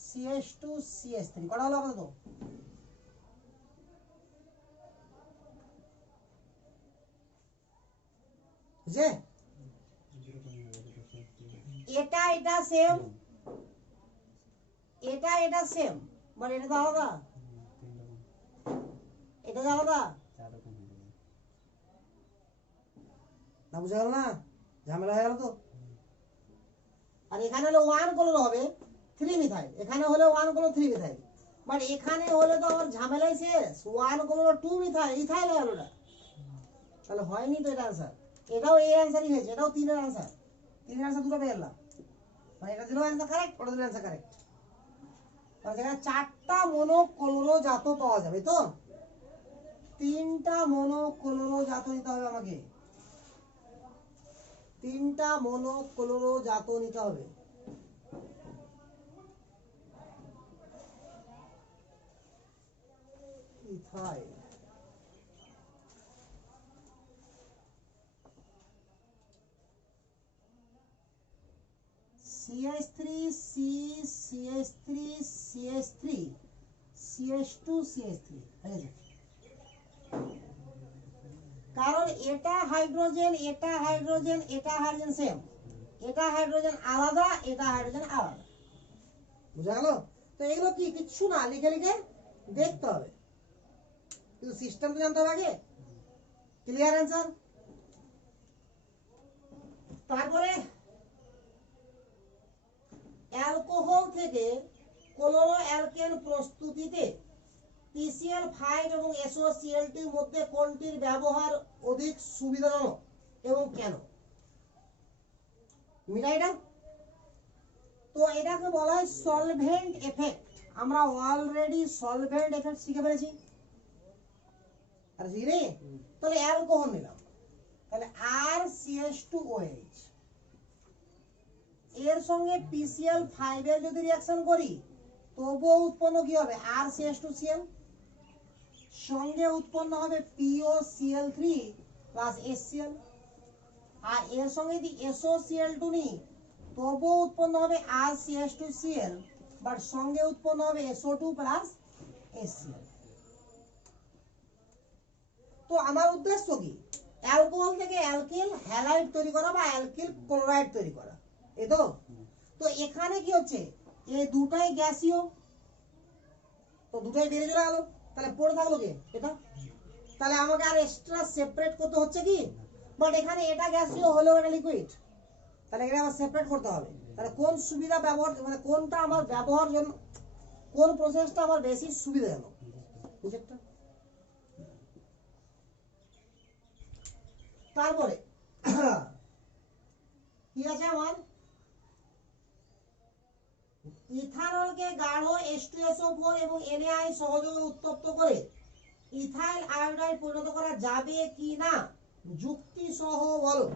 CH2 CH3, কটা হলো আপাতত? যে এটা এটা সেম, এটা এটা সেম, বাট এটা তো আলাদা, এটা তো আলাদা। না বুঝা গেল না? ঝামেলা হয়ে গেল তো। আর এখানে হলে 1 কোলন হবে 3 মিথাইল, এখানে হলে 1 কোলন 3 মিথাইল, বাট এখানে হলে তো আমার ঝামেলাই শেষ। 1 কোলন 2 মিথাইল, ইথাইল হয়ে গেল না। তাহলে হয়নি তো এটা অ্যান্সার। এটাও এই অ্যান্সারই হয়েছে, এটাও 3 এর অ্যান্সার। 3 এর অ্যান্সার দুটো পেয়ে গেলাম, মানে এটা দিলেও অ্যান্সার কারেক্ট, ওটা দিলেও অ্যান্সার কারেক্ট। তাহলে এখানে 4টা মনোক্লোরোজাত পাওয়া যাবে তো, 3টা মনোক্লোরোজাত নিতে হবে আমাকে, 3টা মনোক্লোরোজাত নিতে হবে। Ethyl, CH3 C CH3 CH3 CH2 CH3 হয়ে গেছে। কারণ এটা হাইড্রোজেন, এটা হাইড্রোজেন, এটা হাইড্রোজেন সেম, এটা হাইড্রোজেন আলাদা, এটা হাইড্রোজেন আলাদা। বুঝা গেল? তো এগুলো কি কিচ্ছু না, লিখে লিখে দেখতে হবে, কিন্তু সিস্টেম তো জানতে হবে আগে। Clear answer? তারপরে অ্যালকোহল থেকে ক্লোরো অ্যালকেন প্রস্তুতিতে PCl5 এবং SOCl2 এর মধ্যে কোনটির ব্যবহার অধিক সুবিধাজনক এবং কেন? মিটাইটা তো এটাকে বলা হয় সলভেন্ট এফেক্ট। আমরা অলরেডি সলভেন্ট এফেক্ট শিখে ফেলেছি, আর শিখে তাহলে অ্যালকোহল নিলাম, তাহলে RCH2OH এর সঙ্গে PCl5 এর যদি রিঅ্যাকশন করি তবুও উৎপন্ন কি হবে, RCH2Cl, সঙ্গে উৎপন্ন হবে POCl3 প্লাস HCl। আর এর সঙ্গে যদি SOCl2 নিই তবুও উৎপন্ন হবে RCH2Cl, বাট সঙ্গে উৎপন্ন হবে SO2 প্লাস HCl। তো আমার উদ্দেশ্য কি, অ্যালকোহল থেকে অ্যালকিল হ্যালাইড তৈরি করা বা অ্যালকিল ক্লোরাইড তৈরি করা, এই তো। তো এখানে কি হচ্ছে, এই দুটাই গ্যাসীয়, তো দুটাই বেরিয়ে চলে গেল, তাহলে পড়ে থাকলো কি এটা, তাহলে আমাকে আর এক্সট্রা সেপারেট করতে হচ্ছে কি, বাট এখানে এটা গ্যাসীয় হলেও এটা লিকুইড, তাহলে এটা আবার সেপারেট করতে হবে। তাহলে কোন সুবিধা ব্যবহার, মানে কোনটা আমার ব্যবহার জন্য, কোন প্রসেসটা আমার বেশি সুবিধাজনক, বুঝেছো? তারপরে কি আছে আমার, ইথানলকে গাঢ় H2SO4 এবং NaI সহযোগে উত্তপ্ত করে ইথাইল আয়োডাইড পরিণত করা যাবে কি না যুক্তি সহ বলো।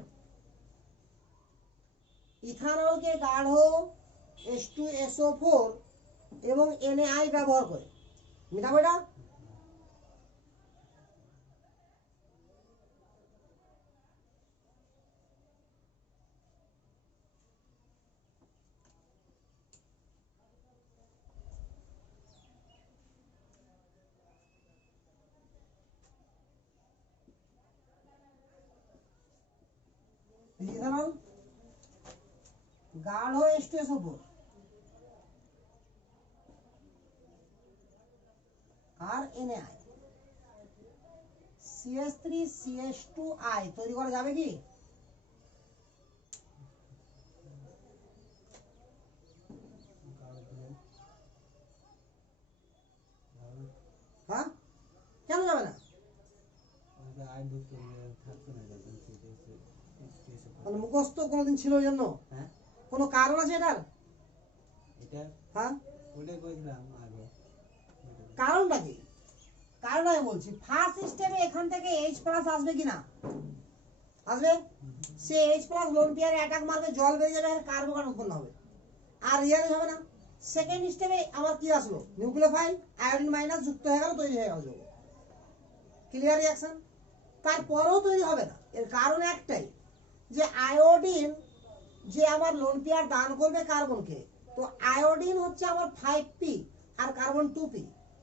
ইথানলকে গাঢ় H2SO4 এবং NaI ব্যবহার করে মেটাবো এটা। ইথানল গাঢ় H2SO4 আর NaI CH3CH2I তৈরি করা যাবে কি? হ্যাঁ কেন যাবে না? মানে মুখস্থ কোনোদিন ছিল ওই জন্য? হ্যাঁ কোনো কারণ আছে এটার? এটা হ্যাঁ ওটাই কইছিলাম আগে। কারণটা কি? কারণ আমি বলছি ফার্স্ট স্টেপে এখান থেকে H+ আসবে কি না? আসবে। সে H+ লোন পেয়ারে অ্যাটাক মারবে, জল বেরিয়ে যাবে আর কার্বন উৎপন্ন হবে, আর রিয়ালিজ হবে না। সেকেন্ড স্টেপে আমার কি আসলো? নিউক্লিওফাইল আয়োডিন মাইনাস যুক্ত হয়ে গেল, তৈরি হয়ে গেল যৌগ। Clear reaction? তারপরেও তৈরি হবে না, এর কারণ একটাই যে আয়োডিন যে আমার লোন পেয়ার দান করবে কার্বনকে, তো আয়োডিন হচ্ছে আমার 5p আর কার্বন 2p,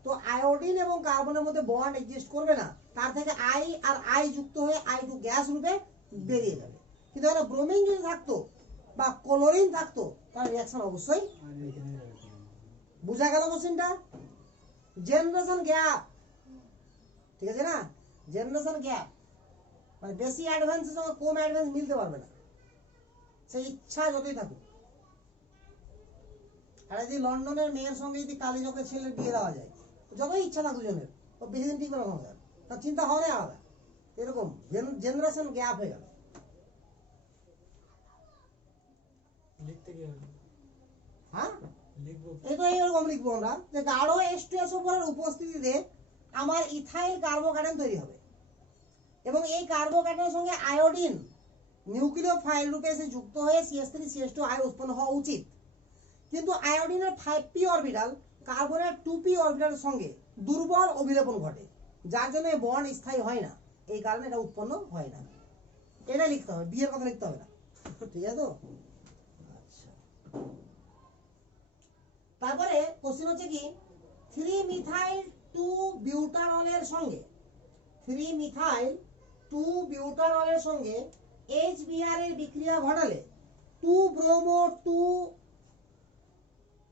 তো আয়োডিন এবং কার্বনের মধ্যে বন্ড এক্সিস্ট করবে না, তার থেকে I আর I যুক্ত হয়ে I2 গ্যাস রূপে বেরিয়ে যাবে। কিন্তু এখানে ব্রোমিন যদি থাকতো বা ক্লোরিন থাকতো তাহলে রিঅ্যাকশন অবশ্যই। বুঝা গেল কোশ্চেনটা? জেনারেশন গ্যাপ, ঠিক আছে না? জেনারেশন গ্যাপ মানে বেশি অ্যাডভান্সের সঙ্গে কম অ্যাডভান্স মিলতে পারবে না, সেই ইচ্ছা যতই থাকুক। আর যদি লন্ডনের মেয়ের সঙ্গে যদি কালীচকের ছেলের বিয়ে দেওয়া যায়, যতই ইচ্ছা থাকুক দুজনের, ও বেশি দিন টিকবে না সংসার, তার চিন্তা হওয়াই আলাদা। এরকম জেনারেশন গ্যাপ হয়ে গেল। লিখতে কি হবে? হ্যাঁ লিখবো এই তো এইরকম লিখবো আমরা যে গাঢ় H2SO4 এর উপস্থিতিতে আমার ইথাইল কার্বোক্যাটায়ন তৈরি হবে এবং এই কার্বোক্যাটায়নের সঙ্গে আয়োডিন নিউক্লিওফাইল রূপে এসে যুক্ত হয়ে CH3CH2I উৎপন্ন হওয়া উচিত। কিন্তু আয়োডিনের 5p অরবিটাল কার্বনের 2p অরবিটালের সঙ্গে দুর্বল অভিলেপন ঘটে, যার জন্য এই বন্ড স্থায়ী হয় না, এই কারণে এটা উৎপন্ন হয় না। এটা লিখতে হবে, বিয়ের কথা লিখতে হবে না, ঠিক আছে তো? আচ্ছা, তারপরে কোশ্চেন হচ্ছে কি 3মিথাইল 2বিউটানলের সঙ্গে 3মিথাইল 2বিউটানলের সঙ্গে HBr এর বিক্রিয়া ঘটালে 2 ব্রোমো 2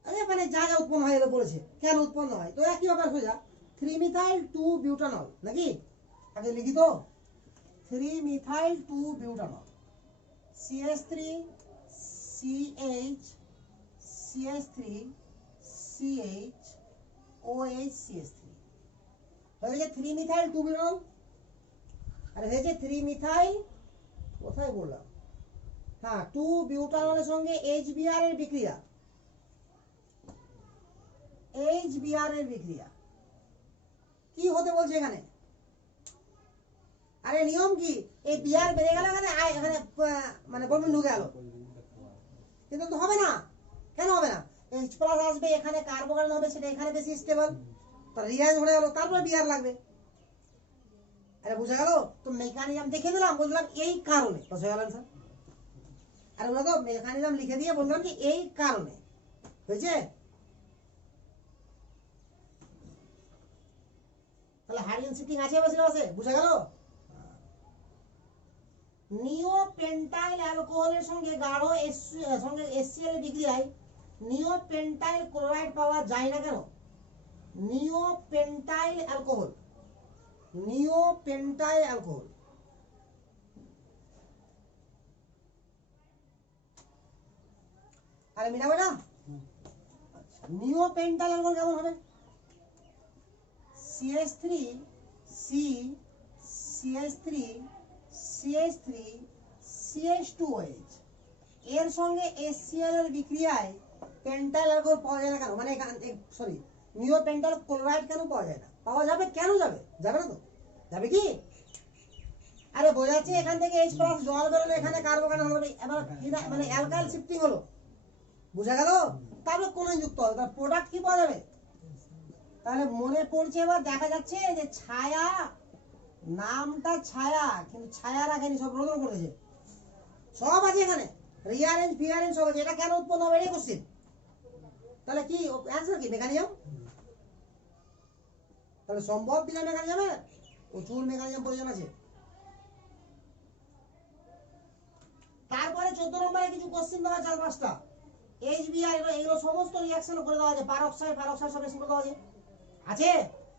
আরে মানে যা যা উৎপন্ন হয় এটা বলেছে কেন উৎপন্ন হয়, তো একই ব্যাপার সোজা 3মিথাইল 2বিউটানল নাকি? আগে লিখি তো 3মিথাইল 2বিউটানল CH3 CH CH3 CH OH CH3 হয়েছে 3মিথাইল 2বিউটানল। আর হয়েছে 3মিথাইল কোথায় বললাম, হ্যাঁ 2বিউটানলের সঙ্গে HBr এর বিক্রিয়া, HBr এর বিক্রিয়া কি হতে বলছে এখানে? আরে নিয়ম কি, এই বিআর বেড়ে গেল এখানে এখানে মানে ব্রোমিন ঢুকে গেল, কিন্তু তো হবে না। কেন হবে না? H+ আসবে, এখানে কার্বোক্যাটায়ন হবে, সেটা এখানে বেশি স্টেবল, তো রিয়াজ হয়ে গেল, তারপর বিআর লাগবে। আরে বুঝা গেল তো? মেকানিজম দেখে দিলাম, বুঝলাম এই কারণে, বস হয়ে গেল স্যার। আরে বুঝা তো, মেকানিজম লিখে দিয়ে বললাম কি এই কারণে হয়েছে। তাহলে হাইড্রোজেন শিফটিং আছে বা সিলেবাসে? বুঝা গেল? নিওপেন্টাইল অ্যালকোহলের সঙ্গে গাঢ় সঙ্গে HCl এর বিক্রিয়ায় নিওপেন্টাইল ক্লোরাইড পাওয়া যায় না কেন? নিওপেন্টাইল অ্যালকোহল, নিওপেন্টাইল অ্যালকোহল আরে মিটাবে না। নিওপেন্টাইল অ্যালকোহল কেমন হবে? CH3 C CH3 CH3 CH2OH এর সঙ্গে HCl এর বিক্রিয়ায় পেন্টাইল অ্যালকোহল পাওয়া যায় না কেন? মানে সরি নিওপেন্টাইল ক্লোরাইড কেন পাওয়া যায় না? পাওয়া যাবে, কেন যাবে? যাবে না তো? যাবে কি? আরে বোঝাচ্ছে এখান থেকে H প্লাস জল বেরোলো, এখানে কার্বন হবে, এবার মানে অ্যালকাইল শিফটিং হলো, বুঝা গেল? তারপরে কোন যুক্ত হবে, তার প্রোডাক্ট কি পাওয়া যাবে? তাহলে মনে পড়ছে, এবার দেখা যাচ্ছে যে ছায়া, নামটা ছায়া, কিন্তু ছায়া রাখেনি, সব রোদন করেছে, সব আছে এখানে, রিয়ারেঞ্জ ফিয়ারেঞ্জ সব আছে। এটা কেন উৎপন্ন হবে, এটাই কোশ্চেন। তাহলে কি অ্যান্সার কি? মেকানিজম। তাহলে সম্ভব বিনা মেকানিজমে প্রচুর মেকানিজম প্রয়োজন আছে। তারপরে 14 নম্বরে কিছু কোশ্চেন দেওয়া আছে 4-5টা। HBr এগুলো সমস্ত রিঅ্যাকশন করে দেওয়া আছে, পারক্সাইড সব রেশন করে দেওয়া আছে, আছে।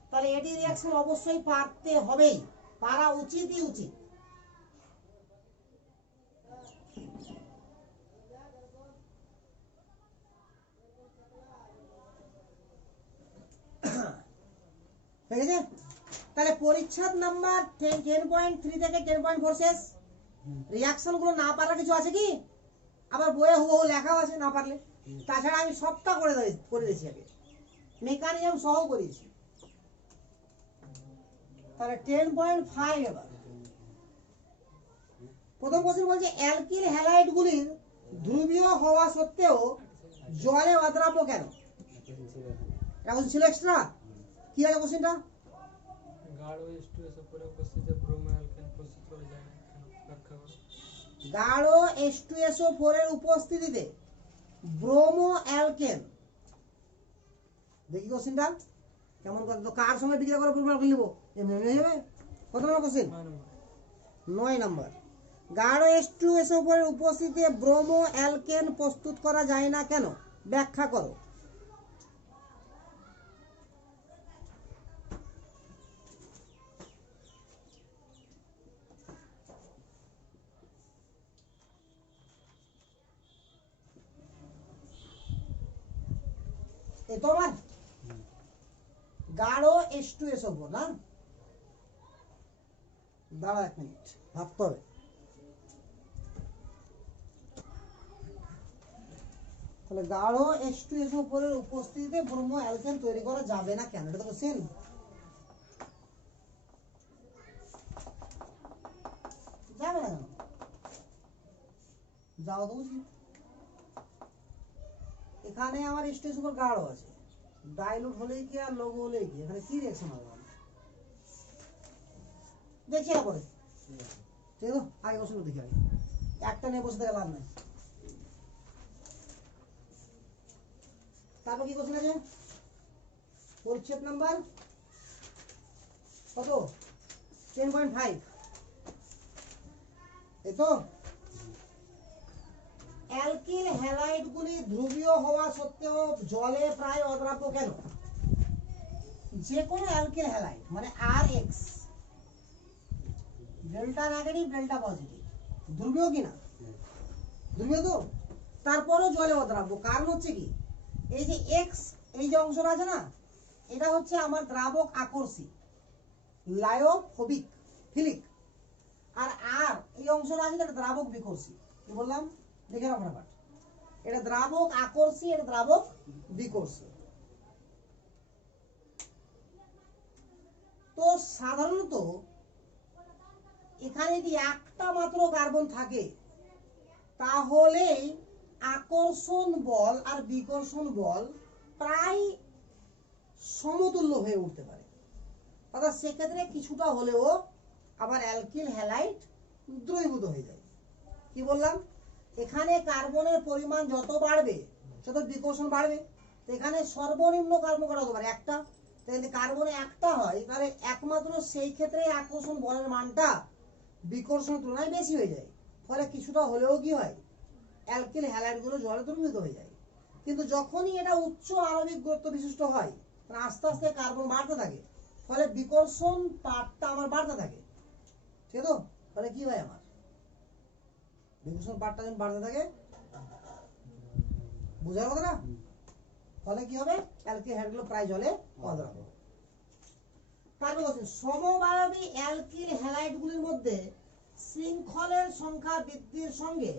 তাহলে এটি রিঅ্যাকশন অবশ্যই পারতে হবেই, পারা উচিতই উচিত। ঠিক আছে? তাহলে পরিচ্ছদ নাম্বার 10.3 থেকে 10.4 শেষ। রিঅ্যাকশন গুলো না পারা কিছু আছে কি? আবার বইয়ে হুবহু লেখাও আছে না পারলে। তাছাড়া আমি সবটা করে দিয়েছি, আগে মেকানিজম সহ করিয়েছি। তাহলে 10.5 এবার প্রথম কোশ্চেন বলছে অ্যালকিল হ্যালাইড গুলির ধ্রুবীয় হওয়া সত্ত্বেও জলে অদ্রাব্য কেন? এখন ছিল এক্সট্রা, কি আছে কোশ্চেনটা? গাঢ় H2SO পরে উপস্থিত ব্রোমো অ্যালকেন প্রস্তুত করা যায় না কেন, ব্যাখ্যা করো। গাঢ় H2SO4 এর উপস্থিতিতে ব্রোমো অ্যালকেন, দেখি কোশ্চেনটা কেমন করে, তো কার সঙ্গে বিক্রিয়া করে ব্রোমো অ্যালকেন নিব, এমনি হয়ে যাবে। কত নম্বর কোশ্চেন? 9 নম্বর। গাঢ় H2SO4 এর উপস্থিতিতে ব্রোমো অ্যালকেন প্রস্তুত করা যায় না কেন, ব্যাখ্যা করো। এ তোমার গাঢ় H2SO4 না, দাঁড়া 1 মিনিট ভাবতে হবে। তাহলে গাঢ় H2SO4 এর উপস্থিতিতে ব্রোমো অ্যালকেন তৈরি করা যাবে না কেন, এটা তো কোশ্চেন। যাবে না কেন, যাও তো বুঝি। এখানে আমার H2SO4 গাঢ় আছে, ডাইলুট হলেই কি আর লঘু হলেই কি, এখানে কি রিঅ্যাকশন হবে দেখি পরে, ঠিক আছে? আগে কোশ্চেন দেখি, আগে একটা নিয়ে বসে থেকে লাভ নাই। তারপর কি কোশ্চেন আছে? পরিচ্ছেদ নাম্বার কত? 10.5, এই তো। অ্যালকিল হ্যালাইড গুলি ধ্রুবীয় হওয়া সত্ত্বেও জলে প্রায় অদ্রাব্য কেন? যে কোনো অ্যালকিল হ্যালাইড মানে RH, delta negative delta positive, ধ্রুবীয় কিনা? ধ্রুবীয় তো, তারপরও জলে অদ্রাব্য। কারণ হচ্ছে কি, এই যে X, এই যে অংশটা আছে না, এটা হচ্ছে আমার দ্রাবক আকর্ষী, লায়োফোবিক ফিলিক, আর এই অংশটা আছে এটা দ্রাবক বিকর্ষী। কি বললাম দেখে রাখো ব্যাপার, এটা দ্রাবক আকর্ষী, এটা দ্রাবক বিকর্ষী। তো সাধারণত এখানে যদি একটা মাত্র কার্বন থাকে তাহলেই আকর্ষণ বল আর বিকর্ষণ বল প্রায় সমতুল্য হয়ে উঠতে পারে, অর্থাৎ সেক্ষেত্রে কিছুটা হলেও আবার অ্যালকিল হ্যালাইড দ্রবীভূত হয়ে যায়। কি বললাম, এখানে কার্বনের পরিমাণ যত বাড়বে তত বিকর্ষণ বাড়বে। এখানে সর্বনিম্ন কার্বন করা হতে পারে একটা, যদি কার্বনে একটা হয় তাহলে একমাত্র সেই ক্ষেত্রে আকর্ষণ বলের মানটা বিকর্ষণের তুলনায় বেশি হয়ে যায়, ফলে কিছুটা হলেও কি হয়, অ্যালকিল হ্যালাইড গুলো জলে দ্রবীভূত হয়ে যায়। কিন্তু যখনই এটা উচ্চ আণবিক গুরুত্ব বিশিষ্ট হয়, আস্তে আস্তে কার্বন বাড়তে থাকে, ফলে বিকর্ষণ পার্টটা আমার বাড়তে থাকে, ঠিক তো? ফলে কি হয়, আমার বিকর্ষণ পার্টটা যখন বাড়তে থাকে, বুঝার কথা না, ফলে কি হবে, অ্যালকিল হ্যালাইড গুলো প্রায় জলে অদ্রাব্য। তারপর বলছে সমবায়বী অ্যালকিল হ্যালাইড গুলির মধ্যে শৃঙ্খলের সংখ্যা বৃদ্ধির সঙ্গে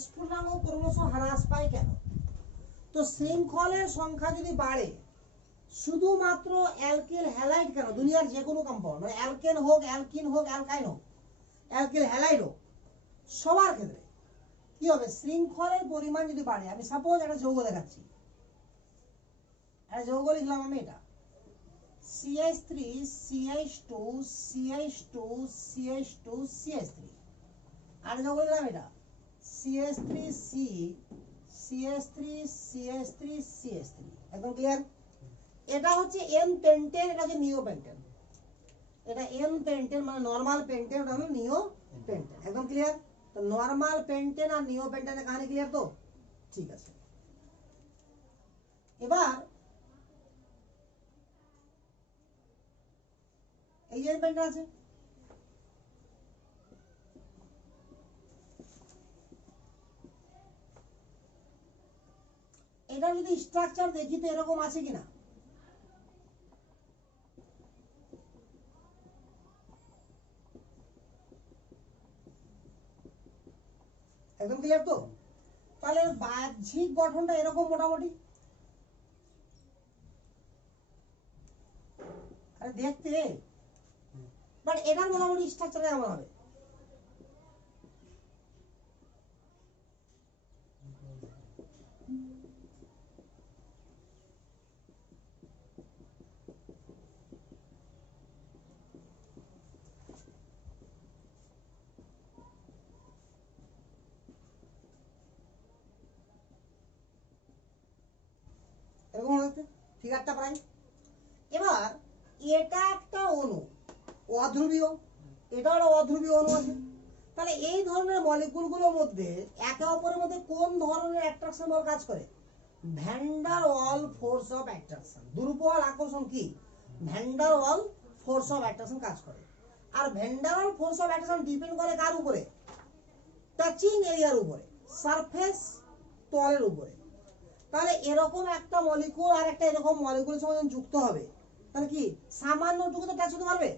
স্ফুটনাঙ্ক ক্রমশ হ্রাস পায় কেন? তো শৃঙ্খলের সংখ্যা যদি বাড়ে শুধুমাত্র অ্যালকিল হ্যালাইড কেন, দুনিয়ার যে কোনো কম্পাউন্ড মানে অ্যালকেন হোক, অ্যালকিন হোক, অ্যালকাইন হোক, অ্যালকিল হ্যালাইড হোক, সবার ক্ষেত্রে কি হবে, শৃঙ্খলের পরিমাণ যদি বাড়ে, আমি সাপোজ একটা যৌগ দেখাচ্ছি, একটা যৌগ লিখলাম আমি এটা CH3 CH2 CH2 CH2 CH3, আর যৌগ লিখলাম এটা CH3C CH3 CH3 CH3, একদম ক্লিয়ার। এটা হচ্ছে N পেন্টেন, এটা হচ্ছে নিও পেন্টেন, এটা N পেন্টেন মানে নরমাল পেন্টেন, ওটা হলো নিও পেন্টেন, একদম ক্লিয়ার। তো নরমাল পেন্টেন আর নিও পেন্টেনের কাহিনী ক্লিয়ার তো, ঠিক আছে। এবার এই যে পেন্টেন আছে, এটা যদি স্ট্রাকচার দেখি তো এরকম আছে কিনা, একদম ক্লিয়ার তো। তাহলে বাহ্যিক গঠনটা এরকম মোটামুটি, আরে দেখতে, বাট এটার মোটামুটি স্ট্রাকচার কেমন হবে, এরকম হচ্ছে ফিগারটা প্রায়। এবার এটা একটা অণু, অধ্রুবীয়, এটা একটা অধ্রুবীয় অণু আছে। তাহলে এই ধরনের মলিকুলগুলোর মধ্যে একে অপরের মধ্যে কোন ধরনের অ্যাট্রাকশন বল কাজ করে, van der Waal force of attraction, দুর্বল আকর্ষণ কি, van der Waal force of attraction কাজ করে। আর van der Waal force of attraction depend করে কার উপরে, টাচিং এরিয়ার উপরে, সারফেস তলের উপরে। তাহলে এরকম একটা মলিকুল আর একটা এরকম মলিকুলের সঙ্গে যখন যুক্ত হবে, তাহলে কি সামান্যটুকু তো টাচ হতে পারবে,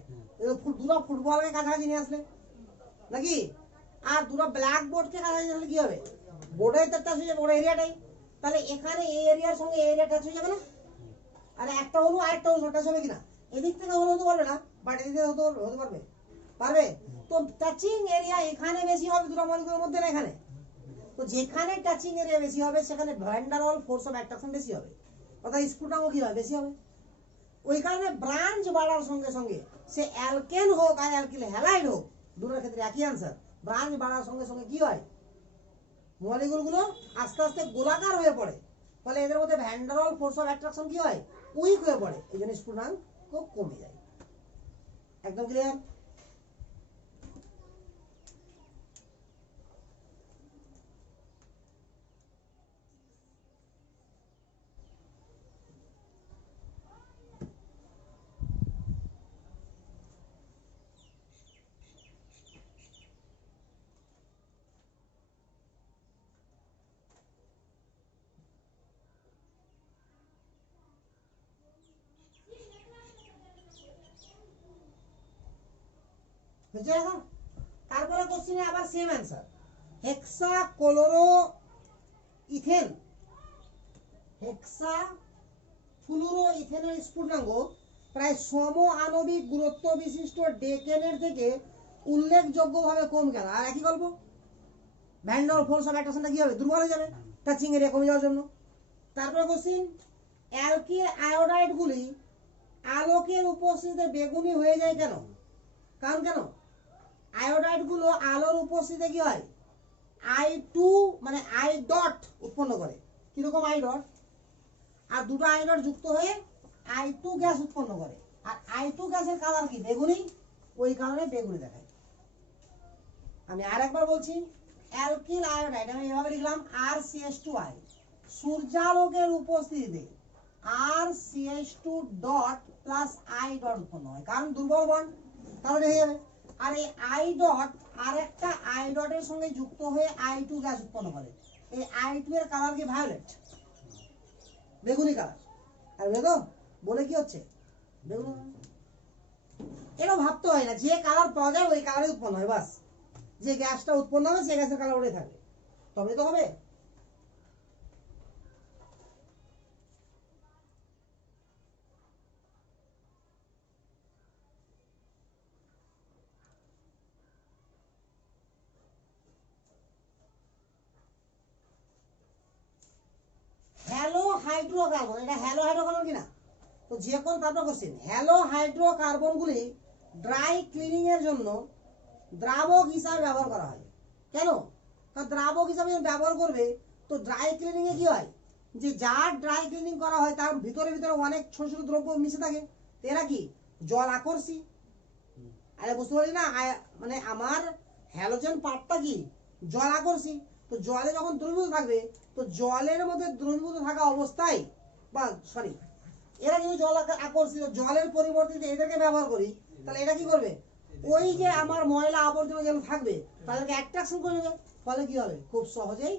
দুটো ফুটবলকে কাছাকাছি নিয়ে আসলে নাকি, আর দুটো ব্ল্যাক বোর্ডকে কাছাকাছি নিয়ে আসলে কি হবে, বোর্ডের টাচ হয়ে যাবে, ওটা এরিয়াটাই। তাহলে এখানে এই এরিয়ার সঙ্গে এই এরিয়া টাচ হয়ে যাবে না, আর একটা অনু আরেকটা অনু টাচ হবে কিনা, এদিক থেকে হতে পারবে না, বাট এদিক থেকে হতে পারবে, পারবে। তো টাচিং এরিয়া এখানে বেশি হবে দুটো মলিকুলের মধ্যে না এখানে, তো যেখানে টাচিং এরিয়া বেশি হবে সেখানে van der Waal force of attraction বেশি হবে, অর্থাৎ স্ফুটনাঙ্ক কি হবে, বেশি হবে। ওই কারণে ব্রাঞ্চ বাড়ার সঙ্গে সঙ্গে সে অ্যালকেন হোক আর অ্যালকিল হ্যালাইড হোক, দুটোর ক্ষেত্রে একই আনসার, ব্রাঞ্চ বাড়ার সঙ্গে সঙ্গে কি হয়, মলিকুলগুলো আস্তে আস্তে গোলাকার হয়ে পড়ে, ফলে এদের মধ্যে van der Waal force of attraction কি হয়, উইক হয়ে পড়ে, এই জন্য স্ফুটনাঙ্ক খুব কমে যায়, একদম ক্লিয়ার। বুঝছো এখন? তারপরে কোশ্চেনে আবার সেম অ্যান্সার, হেক্সা ক্লোরো ইথেন, হেক্সা ফ্লুরো ইথেনের স্ফুটনাঙ্ক প্রায় সম আণবিক গুরুত্ব বিশিষ্ট ডেকেনের থেকে উল্লেখযোগ্যভাবে কম গেল, আর একই গল্প, van der Waal force of অ্যাট্রাকশনটা কি হবে, দুর্বল হয়ে যাবে টাচিং এরিয়া কমে যাওয়ার জন্য। তারপরে কোশ্চেন, অ্যালকিল আয়োডাইডগুলি আলোকের উপস্থিতিতে বেগুনি হয়ে যায় কেন, কারণ কেন, আয়োডাইডগুলো আলোর উপস্থিতিতে কি হয়, I2 মানে আই ডট উৎপন্ন করে, কিরকম আই ডট, আর দুটো আই ডট যুক্ত হয়ে I2 গ্যাস উৎপন্ন করে, আর I2 গ্যাসের কালার কি, বেগুনি, ওই কারণে বেগুনি দেখায়। আমি আরেকবার বলছি, অ্যালকিল আয়োডাইড আমি এভাবে লিখলাম RCH2I, সূর্যালোকের উপস্থিতিতে RCH2 dot plus I dot উৎপন্ন হয়, কারণ দুর্বল বন্ড, তাহলে হয়ে যাবে। আর এই আই ডট আর একটা আই ডটের সঙ্গে যুক্ত হয়ে I2 গ্যাস উৎপন্ন করে, এই I2 এর কালার কি, ভায়োলেট, বেগুনি কালার, আর বুঝলো বলে কি হচ্ছে, বেগুনি। এটা ভাবতে হয় না, যে কালার পাওয়া যায় ওই কালারে উৎপন্ন হয়, বাস, যে গ্যাসটা উৎপন্ন হবে সেই গ্যাসের কালার ওটাই থাকবে, তবে তো হবে। হাইড্রোকার্বন, এটা হ্যালো হাইড্রোকার্বন কিনা? তো যে কোন তারপর কোশ্চেন, হ্যালো হাইড্রোকার্বনগুলি ড্রাই ক্লিনিং এর জন্য দ্রাবক হিসাবে ব্যবহার করা হয়। কেন? কারণ দ্রাবক হিসাবে যখন ব্যবহার করবে তো ড্রাই ক্লিনিং এ কি হয়, যে যার ড্রাই ক্লিনিং করা হয় তার ভিতরে ভিতরে অনেক ছোট ছোট দ্রব্য মিশে থাকে, তো এরা কি জল আকর্ষী। আরে বুঝতে পারছি না, মানে আমার হ্যালোজেন পার্টটা কি জল আকর্ষী। তো জলে যখন দ্রবীভূত থাকবে তো জলের মধ্যে দ্রবীভূত থাকা অবস্থায় বা সরি এরা কিন্তু জল আকর্ষিত, জলের পরিবর্তে এদেরকে ব্যবহার করি, তাহলে এটা কি করবে, ওই যে আমার ময়লা আবর্জনা যেন থাকবে তাদেরকে অ্যাট্রাকশন করে নেবে, ফলে কি হবে খুব সহজেই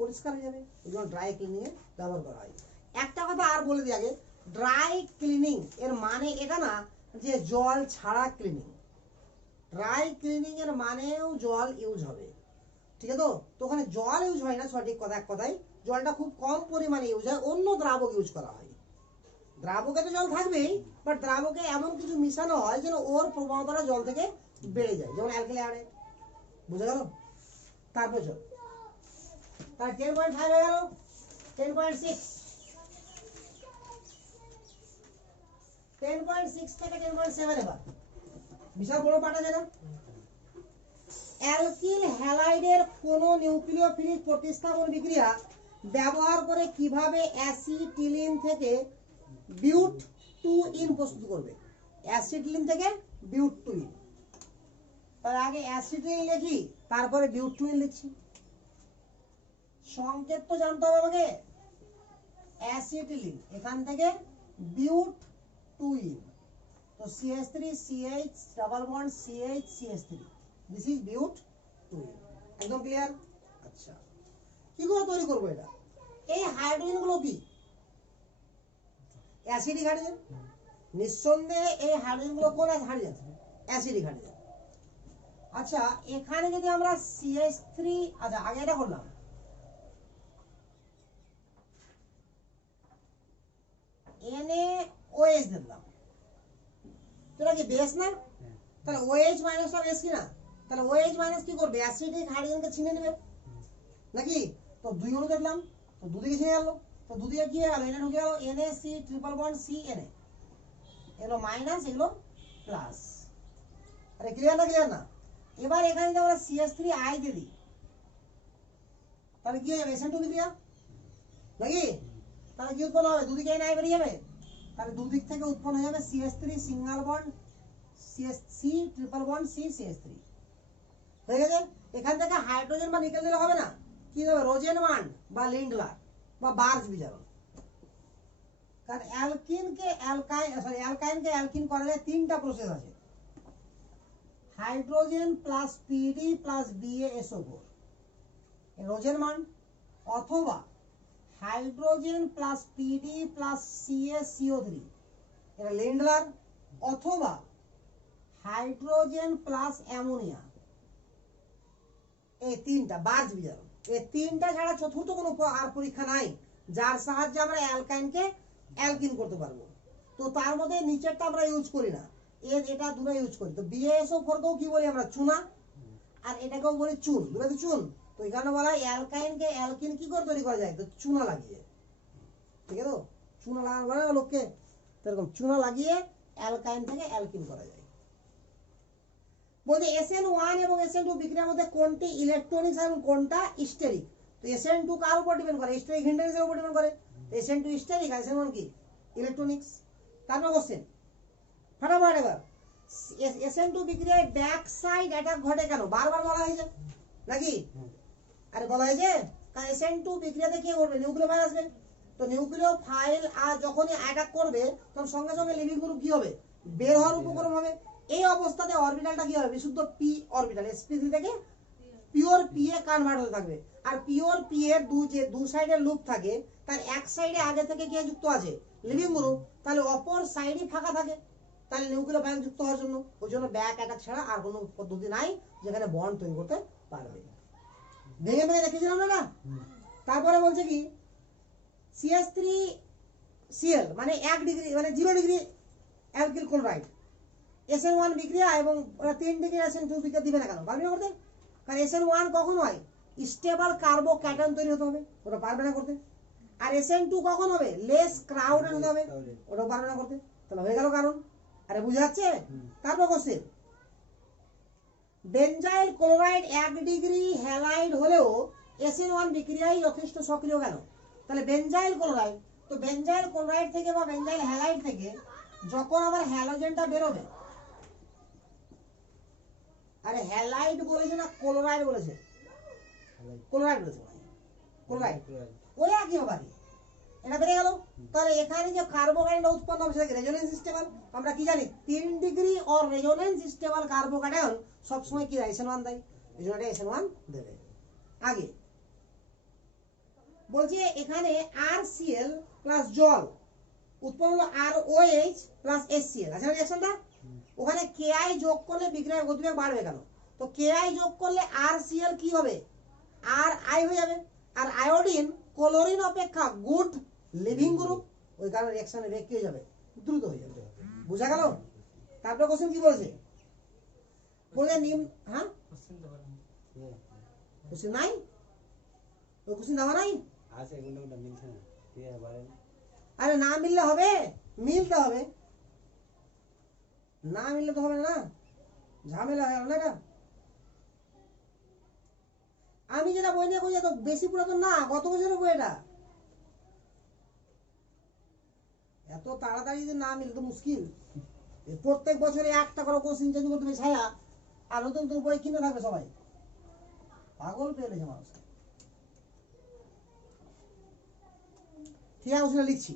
পরিষ্কার হয়ে যাবে। এই জন্য ড্রাই ক্লিনিং এ ব্যবহার করা হয়। একটা কথা আর বলে দিই আগে, ড্রাই ক্লিনিং এর মানে এটা না যে জল ছাড়া ক্লিনিং। ড্রাই ক্লিনিং এর মানেও জল ইউজ হবে, ঠিক আছে? তো ওখানে জল ইউজ হয় না, সঠিক কথা, এক কথায় জলটা খুব কম পরিমাণে ইউজ হয়, অন্য দ্রাবক ইউজ করা হয়। দ্রাবকে তো জল থাকবেই, বাট দ্রাবকে এমন কিছু মিশানো হয় যেন ওর প্রবণতাটা জল থেকে বেড়ে যায়, যেমন অ্যালকালি আয়নে। বুঝে গেল? তারপর চল, তার 10.5 হয়ে গেল, 10.6 10.6 থেকে 10.7 এবার বিশাল বড় পাঠ আছে না। অ্যালকিল হ্যালাইডের কোন নিউক্লিওফিলিক প্রতিস্থাপন বিক্রিয়া ব্যবহার করে কিভাবে অ্যাসিটিলিন থেকে বিউট 2 প্রস্তুত করবে? অ্যাসিটিলিন থেকে বিউট 2। তার আগে অ্যাসিটিলিন লিখি, তারপরে বিউট 2 লিখছি। সংকেত তো জানতে হবে আমাকে। অ্যাসিটিলিন, এখান থেকে বিউট 2, তো CH3 CH double bond CH CH3, this is বিউট 2। একদম ক্লিয়ার? আচ্ছা, কি করে তৈরি করব এটা? এই হাইড্রোজেন গুলো কি অ্যাসিডিক হাইড্রোজেন? নিঃসন্দেহে এই হাইড্রোজেন গুলো কোন হাইড্রোজেন? Acidic hydrogen. আচ্ছা, এখানে যদি আমরা CH3, আচ্ছা আগে এটা করলাম, NaOH দিলাম, তোরা কি বেস না? তাহলে OH মাইনাস আর এস কি না? তাহলে OH মাইনাস কি করবে, অ্যাসিডিক হাইড্রোজেনকে ছিনে নেবে নাকি? তো 2 অণু দেখলাম, তো দুদিকে ছিনে গেল, তো দুদিকে কি হয়ে গেল, এনে ঢুকে গেল, NaC ট্রিপল বন্ড CNA, এগুলো মাইনাস এগুলো প্লাস। আরে ক্লিয়ার না? ক্লিয়ার না? এবার এখানে যদি আমরা CH3I দিয়ে দিই তাহলে কি হয়ে যাবে, SN2 বিক্রিয়া নাকি? তাহলে কি উৎপন্ন হবে, দুদিকে NI বেরিয়ে যাবে, তাহলে দুদিক থেকে উৎপন্ন হয়ে যাবে CH3 single bond CH3 triple bond C CH3 হয়ে গেছে। এখান থেকে হাইড্রোজেন বা নিকেল দিলে হবে না, কি হবে, রোজেনমান বা লিন্ডলার বা বার্জ বিজারণ। কারণ অ্যালকিনকে অ্যালকিন করালে 3টা প্রসেস আছে, hydrogen plus PD plus BaSO4 রোজেনমান, অথবা hydrogen plus PD plus CaCO3 এটা লিন্ডলার, অথবা হাইড্রোজেন প্লাস অ্যামোনিয়া, এই 3টা বার্জ বিজারণ। এই 3টা ছাড়া চতুর্থ কোনো আর পরীক্ষা নাই যার সাহায্যে আমরা অ্যালকাইনকে অ্যালকিন করতে পারবো। তো তার মধ্যে নিচেরটা আমরা ইউজ করি না, এটা দুটো ইউজ করি। তো BaSO4 কেও কি বলি আমরা, চুনা, আর এটাকেও বলি চুন, দুটো তো চুন। তো এখানে বলা হয় অ্যালকাইনকে অ্যালকিন কি করে তৈরি করা যায়, তো চুনা লাগিয়ে, ঠিক আছে? তো চুনা লাগানো বলে লোককে, এরকম চুনা লাগিয়ে অ্যালকাইন থেকে অ্যালকিন করা যায়। বলতে SN1 এবং SN2 বিক্রিয়ার মধ্যে কোনটি ইলেকট্রনিক এবং কোনটা স্টেরিক? তো SN2 কার উপর ডিপেন্ড করে, স্টেরিক হিন্ডারেন্সের উপর ডিপেন্ড করে। SN2 স্টেরিক আর SN1 কি ইলেকট্রনিক্স। তারপর কোশ্চেন ফাটাফাট এবার, SN2 বিক্রিয়ায় ব্যাক সাইড অ্যাটাক ঘটে কেন, বারবার বলা হয়েছে নাকি? আরে বলা হয়েছে কারণ SN2 বিক্রিয়াতে কি করবে, নিউক্লিওফাইল আসবে। তো নিউক্লিওফাইল আর যখনই অ্যাটাক করবে তখন সঙ্গে সঙ্গে লিভিং গ্রুপ কি হবে, বের হওয়ার উপক্রম হবে। এই অবস্থাতে অরবিটালটা কি হবে, বিশুদ্ধ p অরবিটাল, sp3 থেকে পিওর p এ কনভার্ট হতে থাকবে। আর পিওর p এর দু সাইডে লুপ থাকে, তার এক সাইডে আগে থেকে কি যুক্ত আছে, লিভিং গ্রুপ, তাহলে অপর সাইডই ফাঁকা থাকে, তাহলে নিউক্লিওফাইল যুক্ত হওয়ার জন্য। ওই জন্য ব্যাক অ্যাটাক ছাড়া আর কোনো পদ্ধতি নাই যেখানে বন্ড তৈরি করতে পারবে। ভেঙে ভেঙে দেখেছিলাম না? তারপরে বলছে কি, CH3Cl মানে 1 ডিগ্রি মানে 0 ডিগ্রি অ্যালকিল ক্লোরাইড, SN1 বিক্রিয়া এবং 3 ডিগ্রি SN2 বিক্রিয়া দিবে না কেন, পারবে না করতে? কারণ SN1 কখন হয়, স্টেবল কার্বোক্যাটায়ন তৈরি হতে হবে, ওটা পারবে না করতে। আর SN2 কখন হবে? লেস ক্রাউডেড হতে হবে। ওটা বারণা করতে, তাহলে হয়ে গেল কারণ। আরে বুঝা যাচ্ছে? তারপর question, benzyl chloride 1 degree halide হলেও SN1 বিক্রিয়ায় যথেষ্ট সক্রিয় কেন? তাহলে বেনজাইল ক্লোরাইড, তো বেনজাইল ক্লোরাইড থেকে বা বেনজাইল হ্যালাইড থেকে যখন আমার হ্যালোজেনটা বেরোবে, আরে হ্যালাইড বলেছে না ক্লোরাইড বলেছে? ক্লোরাইড বলেছে, ক্লোরাইড ওই একই হবে। এটা বেড়ে গেল, তাহলে এখানে যে কার্বোকাটায়নটা উৎপন্ন হবে সেটাকে রেজোনেন্স স্টেবল। আমরা কি জানি 3 degree or resonance stable carbocation সবসময় কি দেয়? SN1 দেয়, এই জন্য এটা SN1 দেবে। আগে বলছে এখানে RCl প্লাস জল উৎপন্ন হলো ROH প্লাস HCl, আছে না রিঅ্যাকশনটা? ওখানে KI যোগ করলে বিক্রিয়ার গতিবেগ বাড়বে কেন? তো KI যোগ করলে RCl কি হবে? RI হয়ে যাবে। আর আয়োডিন ক্লোরিন অপেক্ষা গুড লিভিং গ্রুপ, ওই কারণে রিঅ্যাকশনের বেগ কি হয়ে যাবে? দ্রুত হয়ে যাবে। বুঝা গেল? তারপর কোশ্চেন কি বলছে? বলে নিম, হ্যাঁ কোশ্চেন তো বলেন। কোশ্চেন নাই, ওই কোশ্চেন দেওয়া নাই। আছে কোনটা মিলছে না, কি বলেন? আরে না মিললে হবে, মিলতে হবে, না মিললে তো হবে না, ঝামেলা হয়ে গেল না এটা। আমি যেটা বই নিয়ে কই তো বেশি পুরাতন না, কত বছরের বই এটা? এত তাড়াতাড়ি যদি না মিলে তো মুশকিল। প্রত্যেক বছরে একটা করে কোশ্চেন চেঞ্জ করতে হবে ছায়া, আর নতুন নতুন বই কিনে থাকবে সবাই, পাগল পেয়েছে মানুষ। ঠিক আছে, সেটা লিখছি।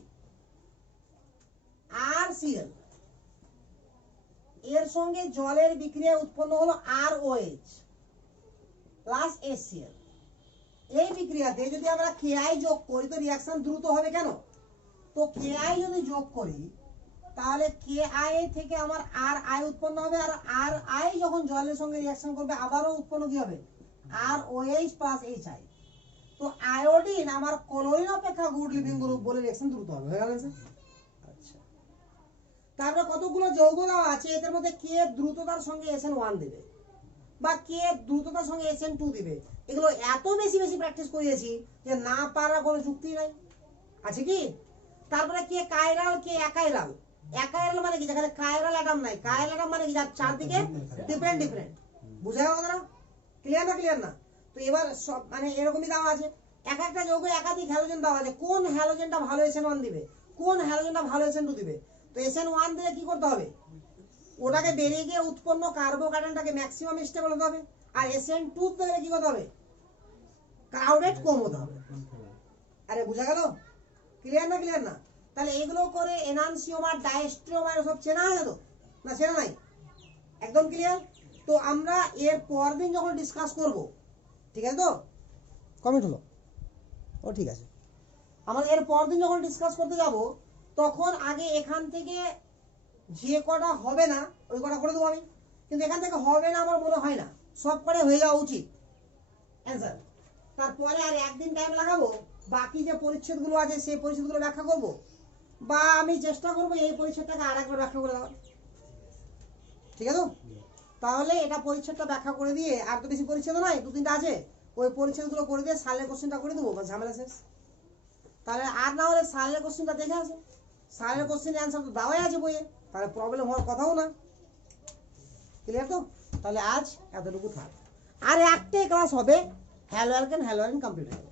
RCl এর সঙ্গে জলের বিক্রিয়া উৎপন্ন হলো ROH প্লাস HCl। এই বিক্রিয়াতে যদি আমরা KI যোগ করি তো রিঅ্যাকশন দ্রুত হবে কেন? তো KI যদি যোগ করি তাহলে KI থেকে আমার RI উৎপন্ন হবে, আর RI যখন জলের সঙ্গে রিঅ্যাকশন করবে আবারও উৎপন্ন কি হবে? ROH plus HI। তো আয়োডিন আমার ক্লোরিন অপেক্ষা গুড লিভিং গ্রুপ বলে রিঅ্যাকশন দ্রুত হবে। হয়ে গেল স্যার? আচ্ছা, তারপরে কতগুলো যৌগ দেওয়া আছে, এদের মধ্যে কে দ্রুততার সঙ্গে SN1 দেবে বা কে দ্রুততার সঙ্গে SN2 দিবে, এগুলো এত বেশি বেশি প্র্যাকটিস করিয়েছি যে না পারার কোনো যুক্তি নাই, আছে কি? তারপরে কে কাইরাল, কে একাইরাল। একাইরাল মানে কি? যেখানে কাইরাল অ্যাটম নাই। কাইরাল অ্যাটম মানে কি? যার চারদিকে ডিফারেন্ট ডিফারেন্ট। বুঝা গেল কথাটা? ক্লিয়ার না? ক্লিয়ার না? তো এবার সব মানে এরকমই দেওয়া আছে, এক একটা যৌগ একাধিক হ্যালোজেন দেওয়া আছে, কোন হ্যালোজেনটা ভালো SN1 দিবে, কোন হ্যালোজেনটা ভালো SN2 দিবে। তো SN1 দিলে কি করতে হবে? ওটাকে বেরিয়ে গিয়ে উৎপন্ন কার্বোকাটায়নটাকে ম্যাক্সিমাম স্টেবল হতে হবে, আর SN2 দিলে কি করতে হবে? ক্রাউডেড কম হতে হবে। আরে বুঝা গেল? ক্লিয়ার না? ক্লিয়ার না? তাহলে এগুলো করে এনানসিওমার, ডায়াস্ট্রিওমার সব চেনা আছে তো? না চেনা নাই? একদম ক্লিয়ার? তো আমরা এর পর দিন যখন ডিসকাস করব, ঠিক আছে তো? কমেন্ট হলো? ও ঠিক আছে। আমরা এর পর দিন যখন ডিসকাস করতে যাব তখন আগে এখান থেকে যে কটা হবে না ওই কটা করে দেবো আমি, কিন্তু এখান থেকে হবে না আমার মনে হয় না, সব করে হয়ে যাওয়া উচিত অ্যান্সার। তারপরে আর একদিন টাইম লাগাবো, বাকি যে পরিচ্ছেদগুলো আছে সেই পরিচ্ছেদগুলো ব্যাখ্যা করব, বা আমি চেষ্টা করবো এই পরিচ্ছেদটাকে আর একবার ব্যাখ্যা করে দেওয়ার। ঠিক আছে? তাহলে এটা পরিচ্ছেদটা ব্যাখ্যা করে দিয়ে, আর তো বেশি পরিচ্ছেদ নয়, 2-3টা আছে, ওই পরিচ্ছেদগুলো করে দিয়ে সালের কোশ্চেনটা করে দেবো, বা ঝামেলা শেষ। তাহলে আর না হলে সালের কোশ্চেনটা দেখে আসো, সালের কোশ্চেনের অ্যান্সার তো দেওয়াই আছে বইয়ে, তাহলে প্রবলেম হওয়ার কথাও না। ক্লিয়ার তো? তাহলে আজ এতটুকু থাক, আর একটাই ক্লাস হবে, হ্যালো অ্যালকেন কমপ্লিট হয়ে যাবে।